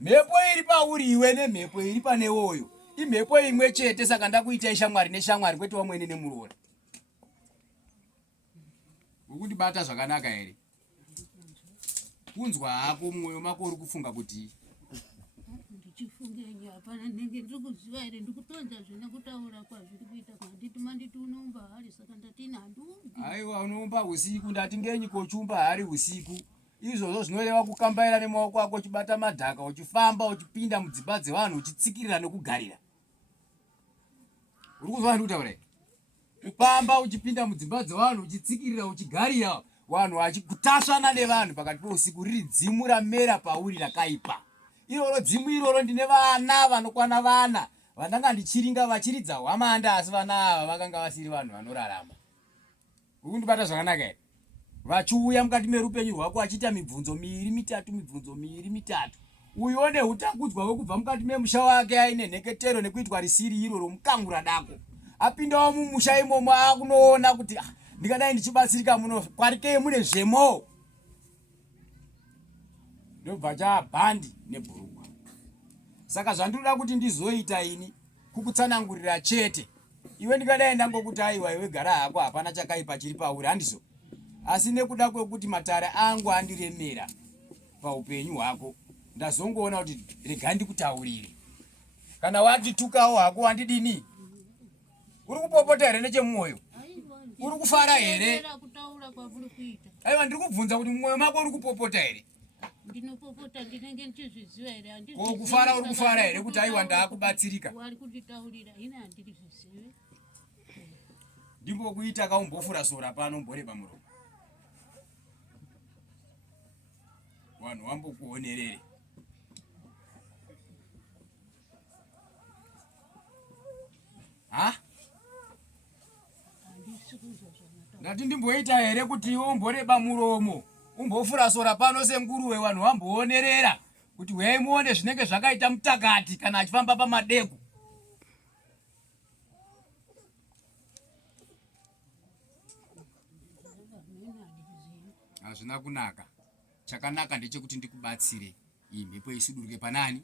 Mhepo iri pauri iwe nemhepo iri panewoyo imhepo imwe chete, saka ndakuitai shamwari neshamwari kwete wamwene nemuroora. Ungundibata zvakanaka here? Kunzwa hako mwoyo mako uri kufunga kuti ndichifungenya hapana ndenge ndikuziva here ndikutonza zvina kutaura kwazviri kuita kwandituma nditi unomba hari saka ndati handumbi. Aiwa unomba usiku ndati ngenyi kochumba hari usiku. Izvozvo zvinoreva kukambaira nemaoko ako uchibata madhaka uchifamba uchipinda mudzimba dzevanhu uchitsikirira nekugarira. Uri kuzwa ndikutaura? Kupamba uchipinda mudzimba dzevanhu uchitsikirira uchigarira vanhu vachikutasvana nevanhu pakati peusiku riri dzimu ramera pauri rakaipa. Iroro dzimu iroro ndine vana vanokwana vana vandanga ndichiringa vachiridza hwamanda, asi vana ava vakanga vasiri vanhu vanorarama. Uri kundibata zvakanaka here? Vachiuya mukati merupenyu rwako vachiita mibvunzo miiri mitatu. Uyo neutakudzwa wekubva mukati memusha wake aine nheketero nekuitwa risiri iroro mukangura dako. Apindawo mumusha imomo akunoona kuti ndikadai ndichibatsirika muno kwarikei mune zvemo. Ndobva chabhandi nebhurukwa. Saka zvandoda kuti ndizoita ini kukutsanangurira chete. Iwe ndikadai ndangokuti aiwa iwe gara hako hapana chakaipa chiri pauri, handizo. Asi nekuda kwekuti matare angu andiremera paupenyu hwako, ndazongoona kuti rega ndikutaurire. Kana watitukawo hako wandidini? Uri kupopota here nechemwoyo? Uri kufara here? Aiwa ndiri kubvunza kuti mwoyo mako uri kupopota here? Ndinopopota ndinenge ndichizviziva here handizvizivi. Ko kufara uri kufara here kuti aiwa ndakubatsirika? Wari kunditaurira ine handizvizivi. Ndimbokuita kaumbofura sora pano mboreba muromo. Vanhu vambokuonerere. Ha? Ndati ndimboita here kuti iwe umboreba muromo umbofura sora pano senguruwe, vanhu vamboonerera kuti uyai muone zvinenge zvakaita mutakati kana achifamba pamadeku. Hazvina kunaka. Chakanaka ndechekuti ndikubatsire iyi mhepo isudurike panani.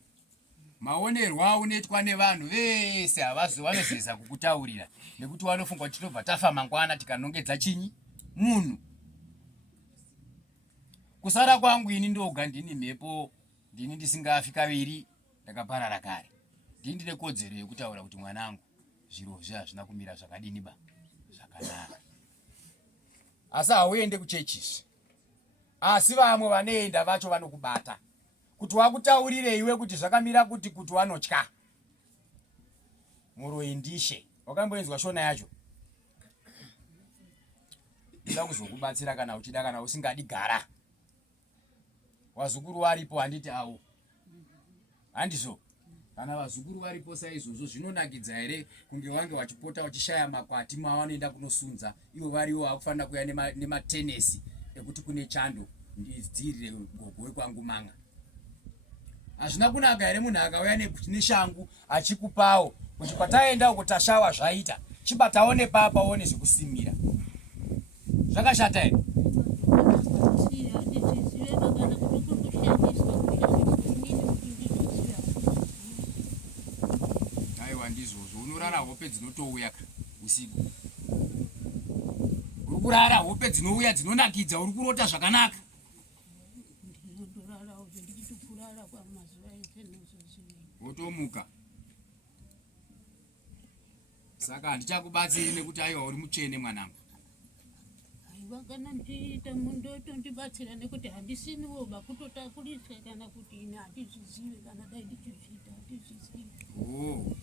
Maonerwa aunoitwa nevanhu vese vanozeza kukutaurira nekuti vanofunga kuti tinobva tafa mangwana tikanongedza chinyi munhu. Kusara kwangu ini ndoga ndini mhepo, ndini ndisingafi kaviri, ndakaparara kare. Ndini ndine kodzero yekutaura kuti mwanangu zvirozvi hazvina kumira zvakadini ba zvakanaka. Asi hauende kuchechisi. Asi vamwe vanoenda vacho vanokubata kuti wakutaurire iwe kuti zvakamira kuti vanotya. Muroindishe wakamboenzwa shona yacho. Ndida kuzokubatsira kana uchida kana usingadi gara. Wazukuru varipo handiti awo. Handizo. Kana vazukuru varipo saizvozvo zvinonakidza here kunge wange wachipota wachishaya makwati mavanoenda kunosunza. Ivo variwo vakufanira kuya nematenesi ekuti kune chando ndidzirire gogo wekwangu manga. Hazvina kunaka here munhu akauya neshangu achikupawo kuti kwataenda uko tashawa zvaita chibatawo nepapa one zvekusimira. Zvakashata here? Handizvizive kana kuti kuri kushandiswa kurara hope dzinotouya usiku. Uri kurara hope dzinouya dzinonakidza, uri kurota zvakanaka. Wotomuka. Saka handichakubatsiri nekuti aiwa uri mutsvene mwanangu. Aiwa kana ndiita mundoto ndibatsira nekuti handisiniwo bakutotakurisa kana kuti ine handizvizive kana dai ndichizviita handizvizive. Oh.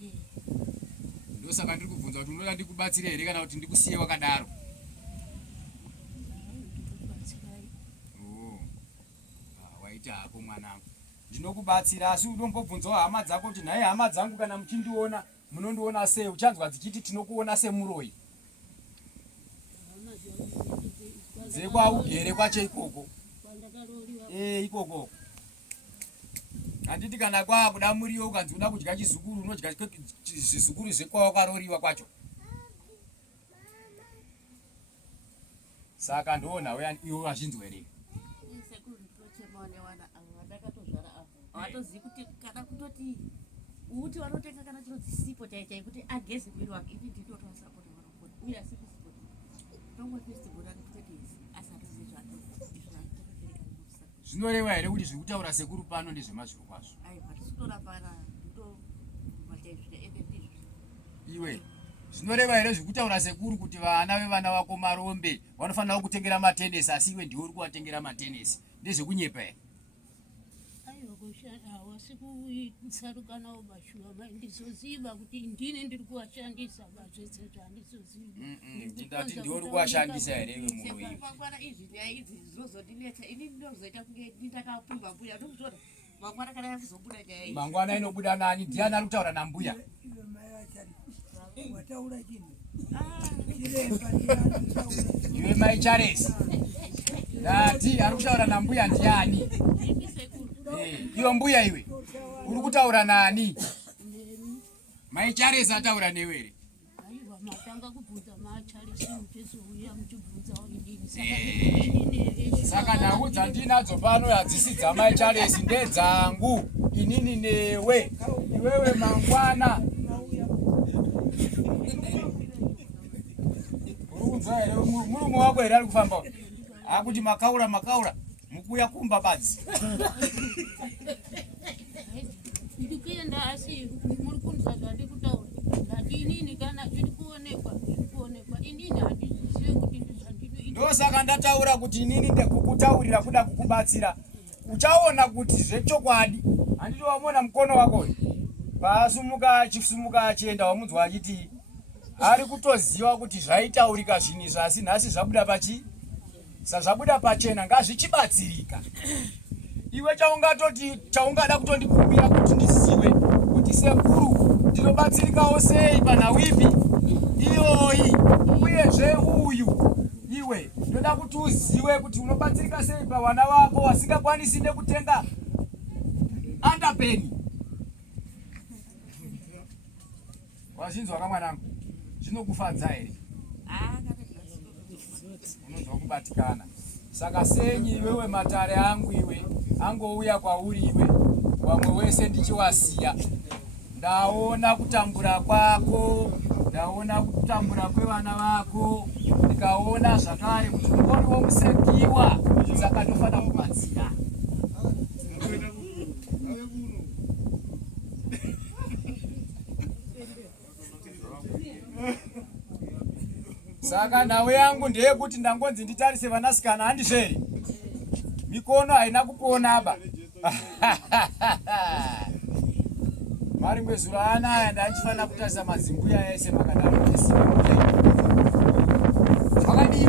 Ndosaka ndiri kubvunza kuti unoda ndikubatsire here kana kuti ndikusiye wakadaro. Oh. Waita hako mwanangu. Ndinokubatsira asi unombobvunzawo hama dzako kuti nhaye hama dzangu kana muchindiona munondiona sei, uchanzwa dzichiti tinokuona semuroyi. Dzekwaugere kwacho ikoko. Ikoko. Handiti kana kwakuda muriwo ukanzi uda kudya chizukuru unodya zvizukuru zvekwawakaroriwa kwacho. Saka ndoona weya iwe wazvinzwa here. Watozivi kuti kana kutoti uti wanotenga kana chinodzisipo chaichai kuti ageze mwiri wake ini ndinotoasapota vanokona uye asikusipota ndomwe festival akutoti asatozivi zvinoreva here kuti zviri kutaura sekuru pano ndezvemazviro kwazvo. aiwa tisutora pana Iwe zvinoreva here zviri kutaura sekuru kuti vana vevana vako Marombe vanofanira kutengera matenesi asi iwe ndiwe uri kuvatengera matenesi ndezvekunyepa here? Sarukana ubashua ndizoziva kuti ndine ndiri kuwashandisa bazvese zvandizoziva. Ndati ndiwe uri kuwashandisa here iwe muno iwe? Mangwana izvi idzi zvinozondinetsa ini ndinozoita kunge ndakapumba mbuya ndokutora mangwana kana yakuzobuda nyaya iyi. Mangwana inobuda nani? Ndiani ari kutaura nambuya? Iwe Mai Charles. Ndati ari kutaura nambuya ndiani? Iwe mbuya iwe. Uri kutaura nani? Mai Charles ataura newe here? Aiwa matanga kubvunza Mai Charles mutezouya muchibvunza inini. Saka nhau dzandinadzo pano hadzisi dzaMai Charles ndedzangu inini newe. Iwewe mangwana. Uri kunzwa here murume wako here ari kufamba? Akuti makaura mukuya kumba badzi. Ndikuenda asi muri kunzwa zvandiri kutaura. Ndati inini kana zviri kuonekwa inini handizvizive kuti ndizvandinoita. Ndosaka ndataura kuti inini ndekukutaurira kuda kukubatsira. Uchaona kuti zvechokwadi. Handiti wamona mukono wako paasumuka achienda wamunzwa achiti ari kutoziva kuti zvaitaurika zvinhu asi nhasi zvabuda pachi sazvabuda pachena ngazvichibatsirika. Iwe chaungada kutondikumbira kuti ndizive kuti sekuru ndinobatsirikawo sei panhau ipi iyoyi uyezve uyu iwe ndoda kuti uzive kuti unobatsirika sei pavana vako vasingakwanisi nekutenga andapeni. Wazvinzwa kamwanangu? Zvinokufadza here? Unonzwa kubatikana. Saka senyi iwewe matare angu iwe angouya kwauri iwe wamwe wese ndichiwasiya. Ndaona kutambura kwako, ndaona kutambura kwevana vako, ndikaona zvakare kuti ungoriwo musekiwa saka ndofana kubatsira. Saka nawe yangu ndeyekuti ndangonzi nditarise vanasikana handizveri mikono haina kupona aba. Mari mwezura anaya ndandifanira kutarisa mazimbuya ese makadaro zvakadii?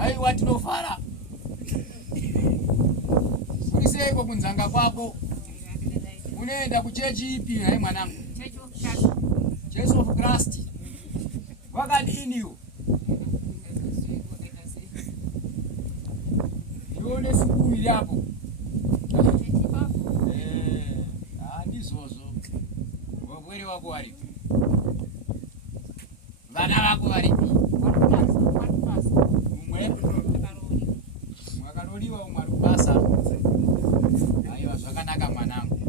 Aiwa tinofara. Uri seiko kunzanga kwako? Unoenda kuchechi ipi hai mwanangu? Church of Christ. Wakadini yo? Yone sukuru ili hapo. Handizozo. Wabwere wako waripi? Vana wako waripi? Umwe? Mwakaroliwa umwe arikubasa. Aiwa zvakanaka mwanangu.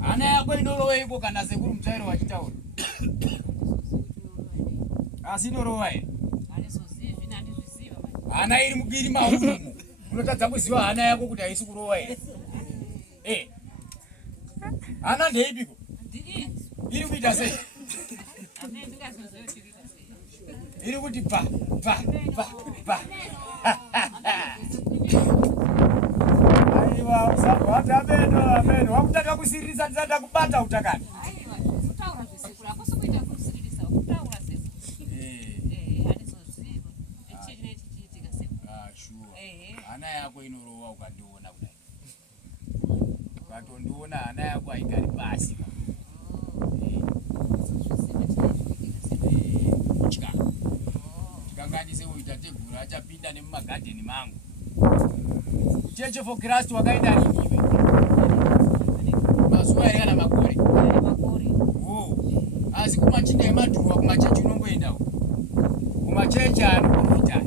Hana yako indorowe iko kana sekuru mutsvairo wachitaura. Asi norova ere? Hanizozivi nandizviziva manje. Hana iri mugiri mahumu. Unotadza kuziva hana yako kuti haisi kurova ere? Hana ndeipiko? Iri kuita sei? Iri kuti pa. Aiwa, usabata ameno. Wakutaka kusirisa ndisanda kubata utakani. Aiwa, kutaura zvisikura. Hakusi kuita kusiririsa, kutaura sese. Hanizoziva. Echiri nechichiitika sese. Sure. Hana yako inorova ukandiona kudai. Ukatondiona hana yako haigari pasi. Tikanganise uita tegura achapinda nemumagadheni mangu. Church for Christ wakaenda ringiwe. Mazuva ere kana makore? Makore. Asi kumachinda emadhurwa kumachechi unongoenda uko. Kumachechi anokuita.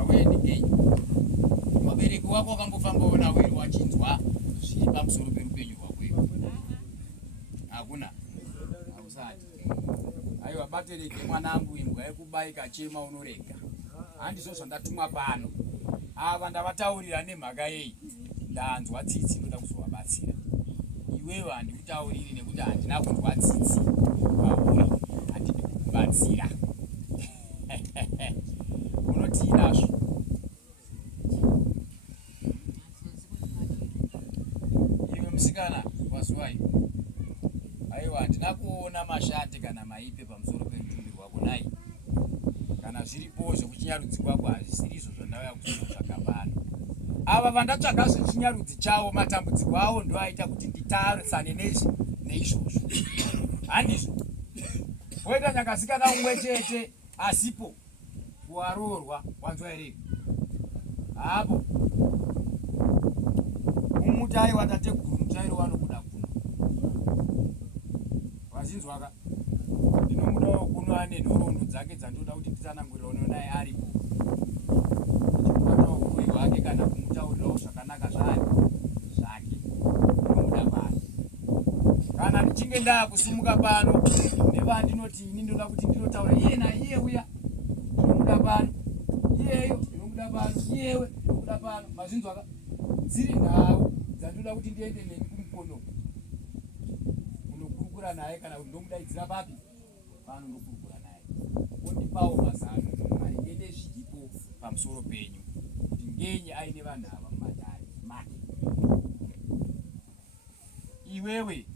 Awendi ei. Wabereki wako wakambofamba ona weri wachinzwa zviri pamusoro perupenyu rwako. Hakuna. Hausati. Aiwa batereke mwanangu imbwa yekubaika chema unorega. Handizo zvandatumwa pano. Ava ndavataurira nemhaka yei. Ndanzwa tsitsi ndoda kuzovabatsira. Iwewe handikutauriri nekuti handina kunzwa tsitsi. Pauri handidi kukubatsira. Unoti inazvo. Iwe musikana wazwai. Aiwa handina kuona mashati kana maipe pamusoro pemutumbi wako nai. Kana zviripo zvekuchinyarudzi kwako hazvisiri izvo zvandauya kuzotsvaka pano. Ava vandatsvaga zvechinyarudzi chavo matambudziko avo ndo aita kuti nditarisane neizvozvo. Handizvo. Woita nyakasikana umwe chete asipo kuwaroorwa wanzwa ere? Hapo. Umutai watateguru mutairo wanokuda kuno. Wazinzwaka? Ndinomudawo kuno ane nhoroondo dzake dzandoda kuti nditsanangurira uno naye aripo. Chikubatawo kuroi wake kana kumutaurirawo zvakanaka zvake. Ndinomuda pano. Kana ndichinge ndakusumuka pano nevandinoti ini ndoda kuti ndinotaura iye naiye uya. Ndinomuda pano. Iyeyo ndinomuda pano. Iyewe ndinomuda pano. Mazinzwaka? Dziri nhau dzandoda kuti ndiende neni kumukono. Unokurukura naye kana kuti ndomudaidzira papi? Pano ndokurukura naye. Ondipawo mazano maringe nezviripo pamusoro penyu. Kuti ngenye aine vanhu ava mumatare make. Iwewe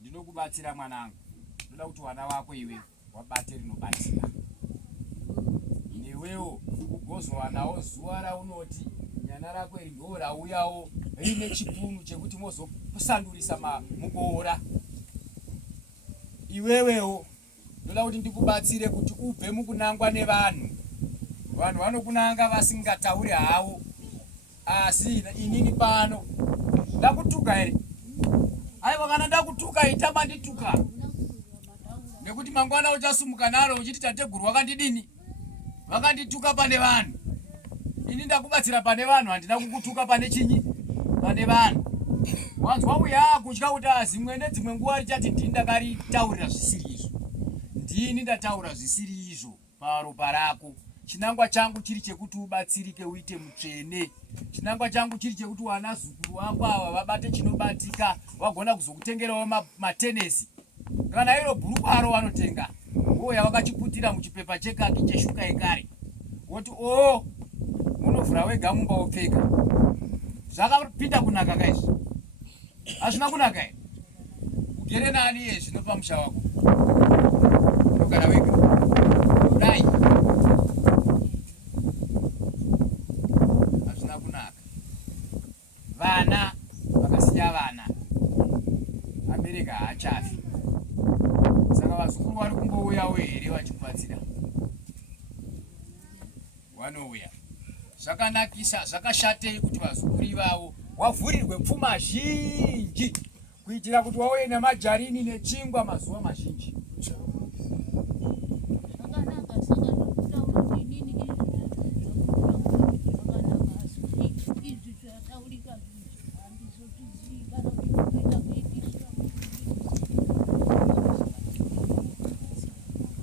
ndinokubatsira mwanangu. Ndoda kuti wana wako iwe wabate rinobatsira. Newewo ugozowanawo zuva raunoti nyana rako iri ndo rauyawo rine chipunu chekuti mozosandurisa muboora. Iwewewo ndoda kuti ndikubatsire kuti ubve mukunangwa nevanhu. Vanhu vanokunanga vasingatauri havo. Asi inini pano ndakutuka ere? Aiwa kana ndakutuka itaba ndituka. Nekuti mangwana uchasumuka naro uchiti tateguru wakandidini? Vakandituka pane vanhu. Ini ndakubatsira pane vanhu handina kukutuka pane chinyi? Pane vanhu. Wanzwa uya kutya kuti azimwe nedzimwe nguva richati ndini ndakaritaurira zvisiri izvo. Ndini ndataura zvisiri izvo paropa rako. Chinangwa changu chiri chekuti ubatsirike uite mutsvene. Chinangwa changu chiri chekuti wana zukuru wako ava vabate chinobatika. Wagona kuzokutengerawo matenesi. Kana iro bhurukwa aro wanotenga. Uya wakachiputira muchipepa chekaki cheshuka ekare. Woti unovhura wega mumba wopfeka. Zvakapinda kunaka kaizvi? Hazvina kunaka ere? Ugere nani ye zvino pamusha wako? Unogara wega. Dai. Hazvina kunaka. Vana vakasiya vana. Abereka haachafi. Saka vazukuru vari kumbouyawo here vachikubatsira. Vanouya. Zvakanakisa, zvakashatei kuti vazukuru ivavo wavhurirwe pfuma zhinji kuitira kuti wauye nemajarini nechingwa mazuva mazhinji.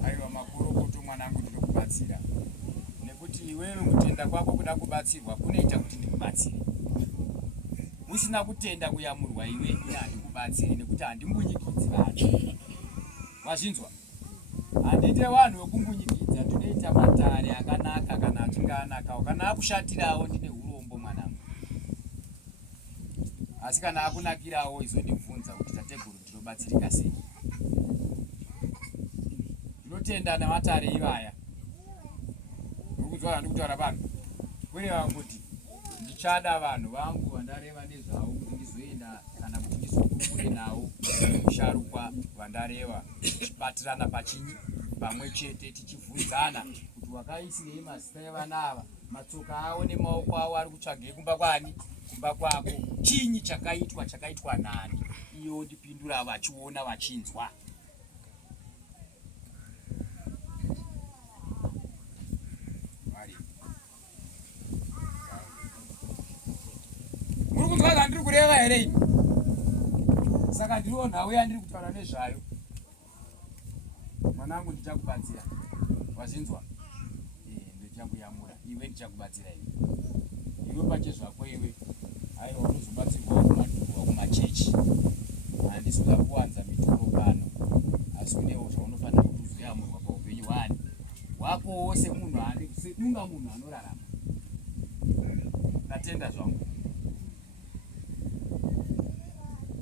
Aiwa iwewe kutenda kwako kuda kubatsirwa kunoita kuti ndikubatsire. Usina kutenda kuyamurwa iwe ndikubatsire nekuti handimbunyikidzi vanhu. Wazvinzwa? Handite vanhu vekumbunyikidza, ndinoita matare akanaka kana achinge anaka. Kana akushatirawo ndine urombo mwanangu. Asi kana akunakirawo izondibvunza kuti tateguru ndinobatsirika sei. Ndinotenda namatare ivaya. Urikuzwa ndikutaura vanhu. Kureva kuti ndichada vanhu vangu vandareva nezvavo kuti ndizoenda kana kuti ndizokure nawo musharukwa vandareva tichibatirana pachinyi pamwe chete tichibvunzana kuti wakaisirei mazita evana ava, matsoka avo nemaoko avo ari kutsvagei kumba kwani, kumba kwako, chinyi chakaitwa nani. Iyo ndipindura vachiona vachinzwa. Murikunzwa ndiri kureva here ini? Saka ndiriwo nhau yandiri kutaura nezvayo. Mwanangu ndichakubatsira. Wazvinzwa? Ndichakuyamura. Iwe ndichakubatsira iwe. Iwe pache zvako iwe. Haiwa unozobatsirwa kumachechi. Handisi kuwanza mitoro pano. Asi unewo zvaunofanira kuti uzoyamurwa paupenyu hwani. Wakowo semunhu sedunga munhu anorarama. Natenda zvangu.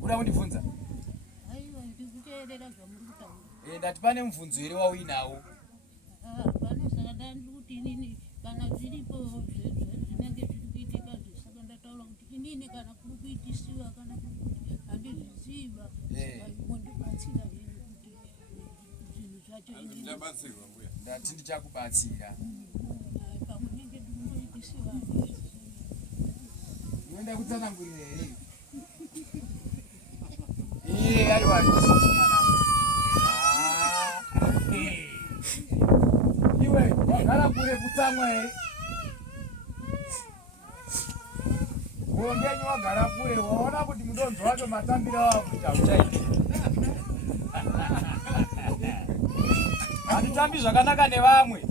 Uda kundibvunza? Aiwa ndikuteerera zvamuri kutaura. Ndati pane mubvunzo here wauinawo? Pane saka ndandiri kuti inini kana zviripo zvinenge zviri kuitika saka ndataura kuti inini kana kuri kuitisiwa kana kuti handizviziva mondibatsira henyu kuti zvinhu zvacho inini ndabatsirwa mbuya. Ndati ndichakubatsira. pamwe nenge ndikungoitisiwa unoenda kutsanangurira here? Iye aiwa ndisusu mwanangu. Iwe wagara kure kutsamwa here? Ngombenyu wagara kure, waona kuti mudonzo wacho matambiro wavo kuita uchaiti. Hatitambi zvakanaka nevamwe.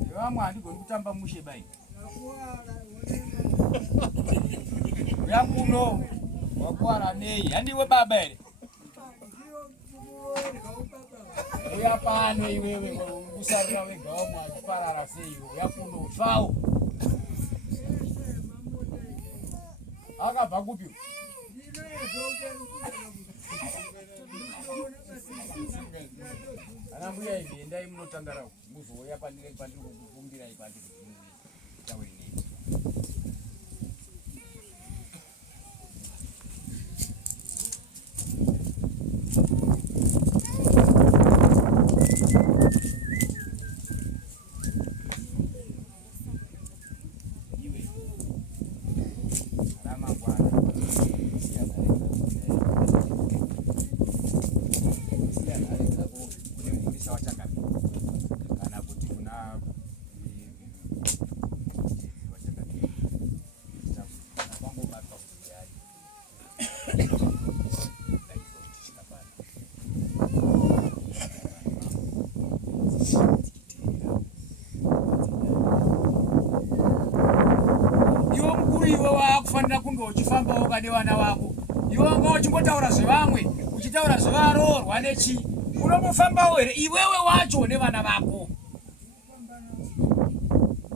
Nevamwe handigoni kutamba mushe bai. Uya kuno wakuwara nei? Handiwe baba here? Uya pano iwewe usarira wega wamwe achiparara sei? Uya kuno fawo. Akabva kupi? Ana mbuya ivi endai munotandara muzouya pandiri kukumbira ipandiri tauri neni. Kufanira kunge uchifambawo pane vana vako. Iwe wanga uchingotaura zvevamwe, uchitaura zvevaroorwa nechi. Unomufambawo here iwewe wacho nevana vako?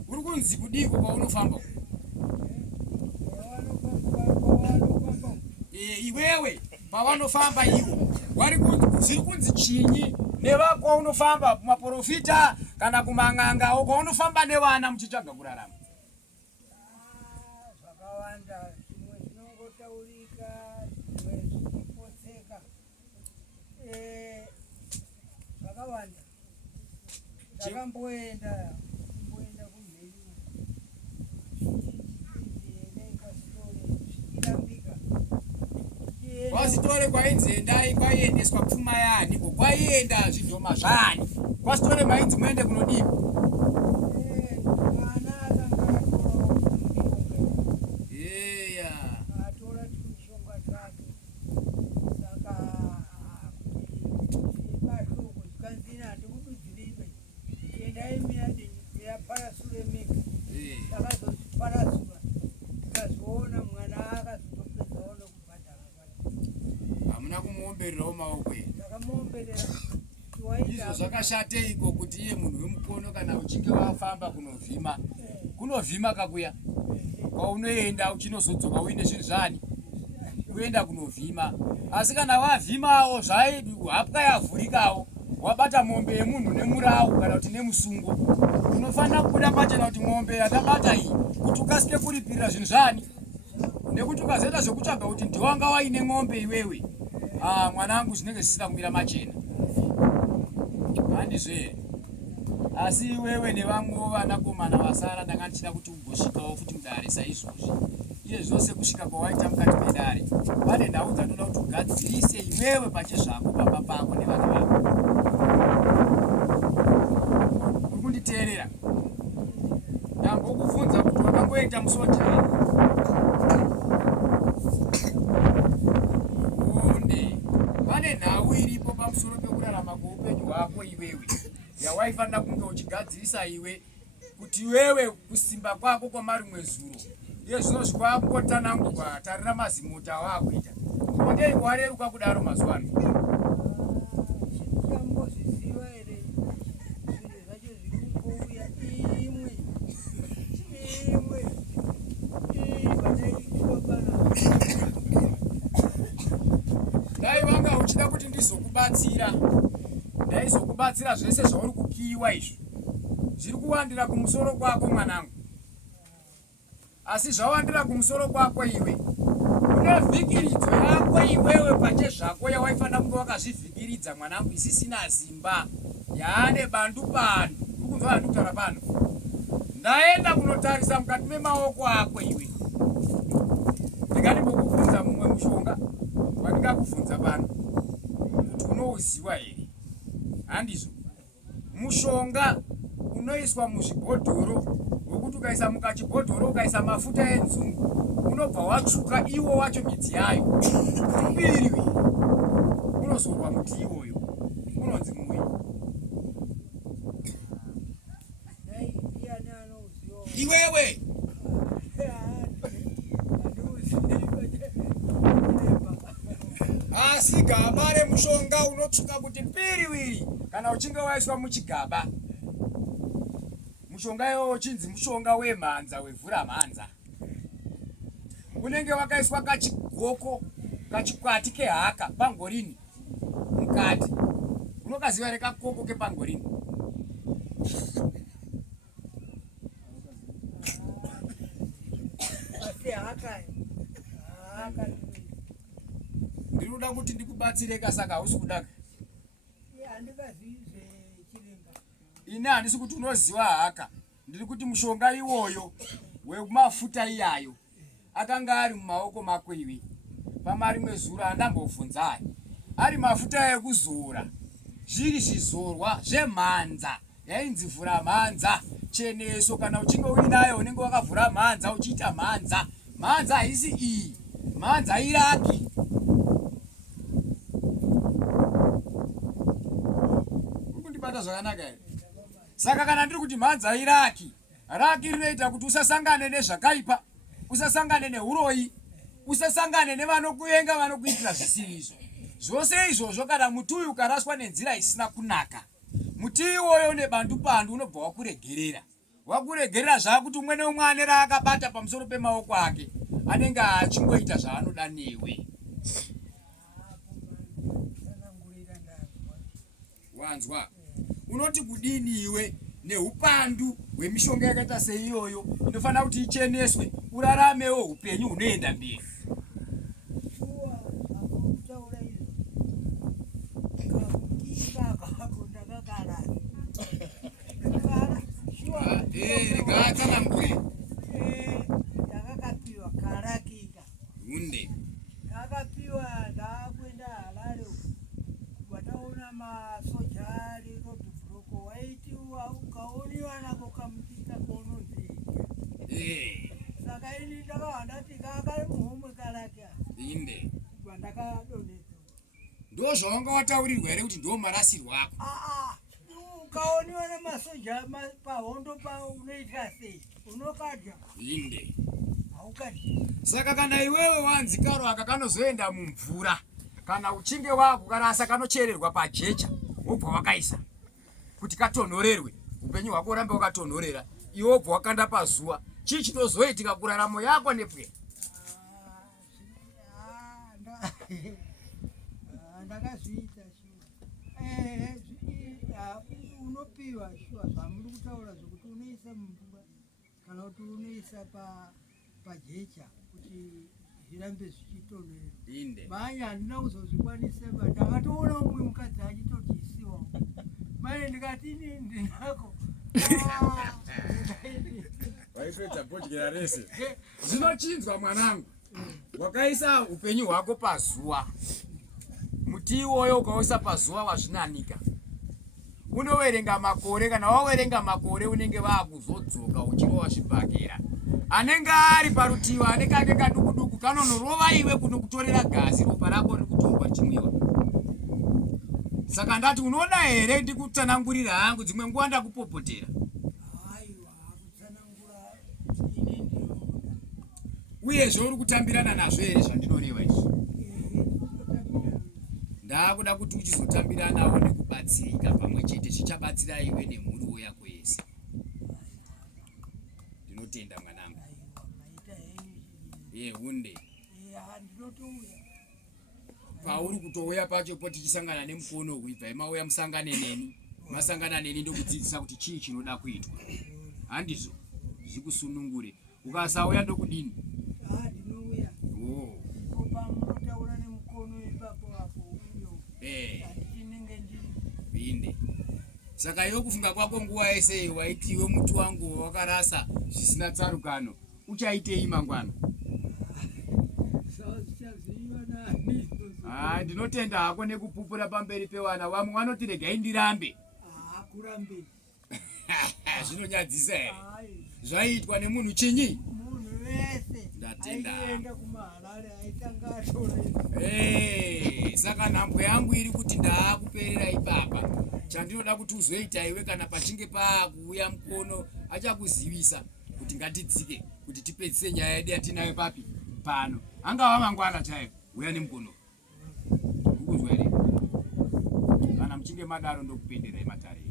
Uri kunzi kudiko kwaunofamba? Iwewe pavanofamba iwo zviri kunzi chinyi nevako kwaunofamba kumaprofita kana kumang'angawo kwaunofamba nevana muchitsvaga kurarama? Zvimwe zvinongotaurika, zvimwe zvinopotseka, zvakawanda. Ndakamboenda kumheri endai kwasitore zvichirambika. Kwasitore kwainzi endai kwaiendeswa pfuma yani, kwaienda zvidhoma zvani? Kwasitore mainzi muende kunodii? wakamombererawo maoko ere. Ndakamomberera. Izvo zvakashateiko kuti iye munhu wemukono kana uchinge wafamba kunovhima kakuya kwaunoenda uchinozodzoka uine zvinhu zvani kuenda kunovhima. Asi kana wavhimawo hapwa yavhurikawo wabata mombe yemunhu nemurawu kana kuti nemusungo, unofanira kubuda pachena kuti mombe yakabata iyi kuti ukasike kuripirira zvinhu zvani, nekuti ukazoita zvekutsvaga kuti ndiwanga waine ng'ombe iwewe, mwanangu zvinenge zvisina kumira machena. Handizvo here? Asi iwewe nevamwewo vanakomana vasara ndanga ndichida kuti ugosvikawo futi mudare saizvozvi. Iye zvose kusvika kwawaita mukati medare, pane ndau dzatoda kuti ugadzirise iwewe pachezvako pamba pako nevana vako. Uri kunditeerera? Ndambokubvunza kuti wakamboita musodhari. Onde pane nhau iripo pamusoro pekurarama kweupenyu hwako iwewe yawaifanira kunge uchigadzirisa iwe, kuti iwewe kusimba kwako kwamarimwe zuro iye zvino zvikwakungotanangurwa. Tarira mazimota awakuita ondei wareruka kudaro mazuva ano. Ndambozviziva here zvinhu zvacho zvirikungouya imwe padaitwa pana. Dai wanga uchida kuti ndaizokubatsira zvese zvauri kukiyiwa izvo zviri kuwandira kumusoro kwako mwanangu. Asi zvawandira kumusoro kwako iwe une vhikiridzo yako iwewe pachezvako yawaifanira kunge wakazvivhikiridza mwanangu, isisina zimba yaane bandu uri kunzwa handikutaura pano. Ndaenda kunotarisa mukati memaoko ako iwe, ndikandibokubvunza mumwe mushonga wandingakubvunza pano kuti unouziwa here. Handizvo mushonga unoiswa muzvibhodhoro wekuti ukaisa mukachibhodhoro ukaisa mafuta enzungu unobva watsvuka iwo wacho midzi yayo mbiri unozorwa muti iwoyo unonzi mui. Iwewe asi gaba remushonga unotsvuka kuti piriwiri kana uchinge waiswa muchigaba. Mushonga iwowo uchinzi mushonga wemhanza, wevhura mhanza. Unenge wakaiswa kachigoko kachikwati kehaka pangorini mukati. Unokaziva here kakoko kepangorini? Ndiri kuda kuti ndikubatsireka, saka hausi kudaka. Ine handisi kuti unoziva haka, ndiri kuti mushonga iwoyo wemafuta iyayo akanga ari mumaoko mako iwe pamarimwe zuro andambobvunza. Ari mafuta ekuzora, zviri zvizorwa zvemhanza yainzi vhura mhanza, cheneso. Kana uchinge uinayo unenge wakavhura mhanza uchiita mhanza. Mhanza haisi iyi, mhanza iraki. Uri kundibata zvakanaka here? Saka kana ndiri kuti mhanza iraki, raki rinoita kuti usasangane nezvakaipa, usasangane neuroyi, usasangane nevanokuvenga vanokuitira zvisiri izvo. Zvose izvozvo kana muti uyu ukaraswa nenzira isina kunaka, muti iwoyo nebandu unobva wakuregerera zvakuti umwe neumwe ane raakabata pamusoro pemaoko ake anenge achingoita zvaanoda newe. Wanzwa? Unoti kudini iwe neupandu hwemishonga yakaita seiyoyo inofanira kuti icheneswe uraramewo upenyu hunoenda mberi. Ndakakapiwa karakika. Hunde. Ndakapiwa ndakwenda Harare wataona masoja ari rodhibhuruko waiti ukaoniwa nako kamutika konozika. Saka ini ndakawandati kakari muhomwe karaka. Inde. Ndakadonedzwa. Ndo zvawanga wataurirwa here kuti ndo marasirwa ako? Ukaoniwa nemasoja pahondo unoita sei? Unokadya. Inde. Haukadyi. Saka kana iwewe wanzi karo aka kanozoenda mumvura kana uchinge wakarasa kanochererwa pajecha wobva wakaisa kuti katonhorerwe, upenyu hwako urambe wakatonhorera, iwe wobva wakanda pazuva, chii chinozoitika kuraramo yako nepwe? Ndakazviita unopiwa shuwa zvamuri kutaura zvokuti unoisa mumvura kana kuti unoisa pajecha kuti zvirambe zvichitonhorera. Manje handina kuzozvikwanisa, ndakatoona umwe mukadzi achitotisiwa manje ndikati inini ndinako waipedza bhodya rese. Zvinochinzwa mwanangu, wakaisa upenyu hwako pazuva, muti iwoyo ukaisa pazuva wazvinanika, unoverenga makore, kana waverenga makore unenge vakuzodzoka uchinge wazvibhakera. Anenge ari parutivi ane kake kadukuduku kanonorova iwe kunokutorera gazi, ropa rako riri kutorwa richimwiwa. Saka ndati unoda here ndikutsanangurira hangu, dzimwe nguva ndakupopotera. Uyezve uri kutambirana nazvo here zvandinoreva izvi? Ndakuda kuti uchizotambiranawo nekubatsirika pamwe chete, zvichabatsira iwe nemhuriwo yako yese. Ndinotenda mwanangu. Hunde. Pauri kutouya pacho tichisangana nemukono wekuibva mauya musangane neni. Masangana neni ndokudzidzisa kuti chii chinoda kuitwa. Handizvo zvikusunungure. Ukasauya ndokudini? Ndinouya. Pamunotaura nemukono ipapo hapo uyo. Inde. Saka iwe kufunga kwako nguva yese waiti iwe muti wangu wakarasa zvisina tsarukano, uchaitei mangwana? Ndinotenda hako nekupupura pamberi pewana, vamwe vanoti regai ndirambe. Kurambe. Zvinonyadzisa here? Zvaitwa nemunhu chinyi? Munhu wese. Ndatenda. Aienda kumaharare aitanga atora. Saka nhambwe yangu iri kuti ndaakuperera ipapa. Chandinoda kuti uzoita iwe kana pachinge pakuuya mukono achakuzivisa kuti ngatidzike, kuti tipedzise nyaya yedu yatinayo papi pano. Angava mangwana chaivo, uya nemukono. Ukuzwa here? Kana muchinge madaro ndokupenderai matare.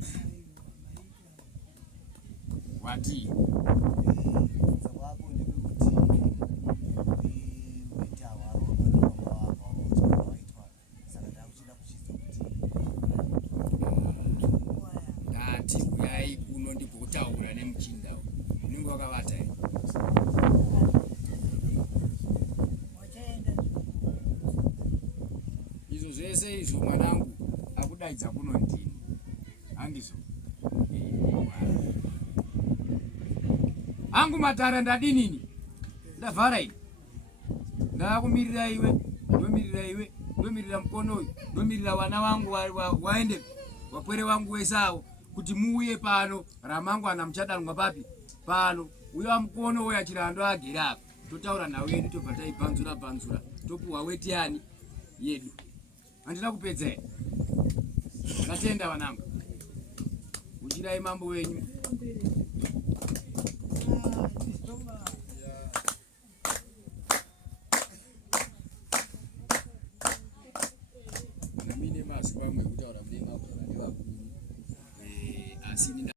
Wati? Ndati uyai kuno ndikotaura nemuchinda unenge wakavata here? Izvo zvese izvo mwanangu akudaidza kuno ndini, handizvo? Angu matara ndadinini? Ndavhara ini. Ndakumirira iwe, ndomirira iwe, ndomirira mukono uyu, ndomirira vana vangu waende, wapwere vangu wese avo, kuti muuye pano, ramangwana muchadanwa papi? Pano, uya mukono uya chirando agere apa. Totaura nawe yedu tobva taibvanzura, topuwa weti yani yedu. Handina kupedza here? Ndatenda vanangu. Uchirai mambo wenyu. Namine mazi pamwe kutaura mune mabhora nevakuru. Asini